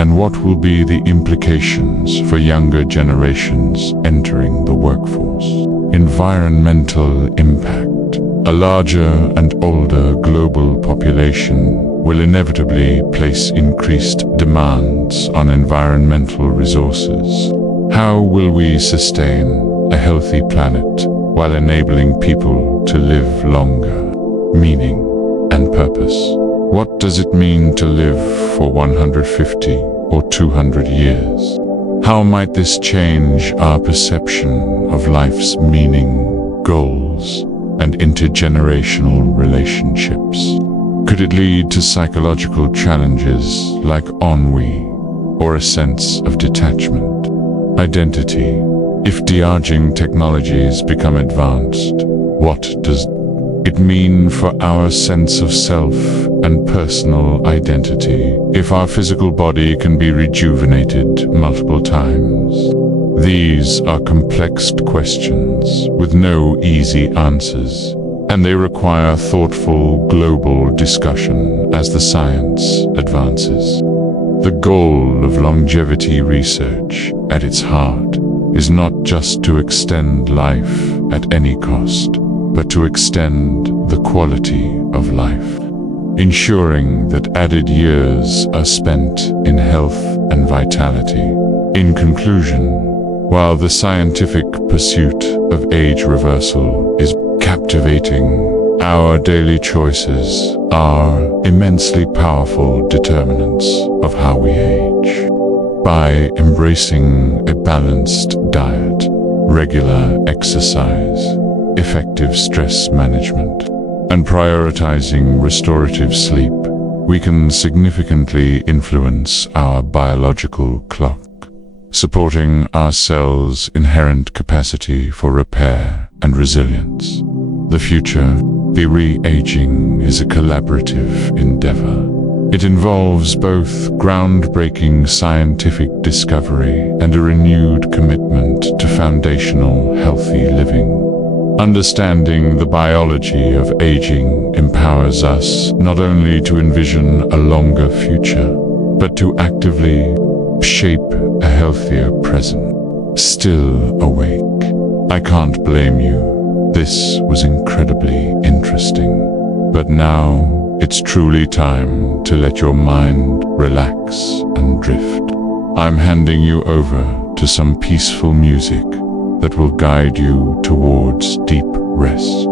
And what will be the implications for younger generations entering the workforce? Environmental impact. A larger and older global population will inevitably place increased demands on environmental resources. How will we sustain a healthy planet while enabling people to live longer? Meaning and purpose. What does it mean to live for 150 or 200 years? How might this change our perception of life's meaning, goals, and intergenerational relationships? Could it lead to psychological challenges like ennui or a sense of detachment? Identity. If de-aging technologies become advanced, what does it mean for our sense of self and personal identity? If our physical body can be rejuvenated multiple times? These are complex questions with no easy answers, and they require thoughtful global discussion as the science advances. The goal of longevity research, at its heart, is not just to extend life at any cost, but to extend the quality of life, ensuring that added years are spent in health and vitality. In conclusion, while the scientific pursuit of age reversal is captivating, our daily choices are immensely powerful determinants of how we age. By embracing a balanced diet, regular exercise, effective stress management, and prioritizing restorative sleep, we can significantly influence our biological clock, supporting our cells' inherent capacity for repair and resilience. The future, the re-aging, is a collaborative endeavor. It involves both groundbreaking scientific discovery and a renewed commitment to foundational healthy living. Understanding the biology of aging empowers us not only to envision a longer future, but to actively shape a healthier present. Still awake? I can't blame you. This was incredibly interesting. But now it's truly time to let your mind relax and drift. I'm handing you over to some peaceful music that will guide you towards deep rest.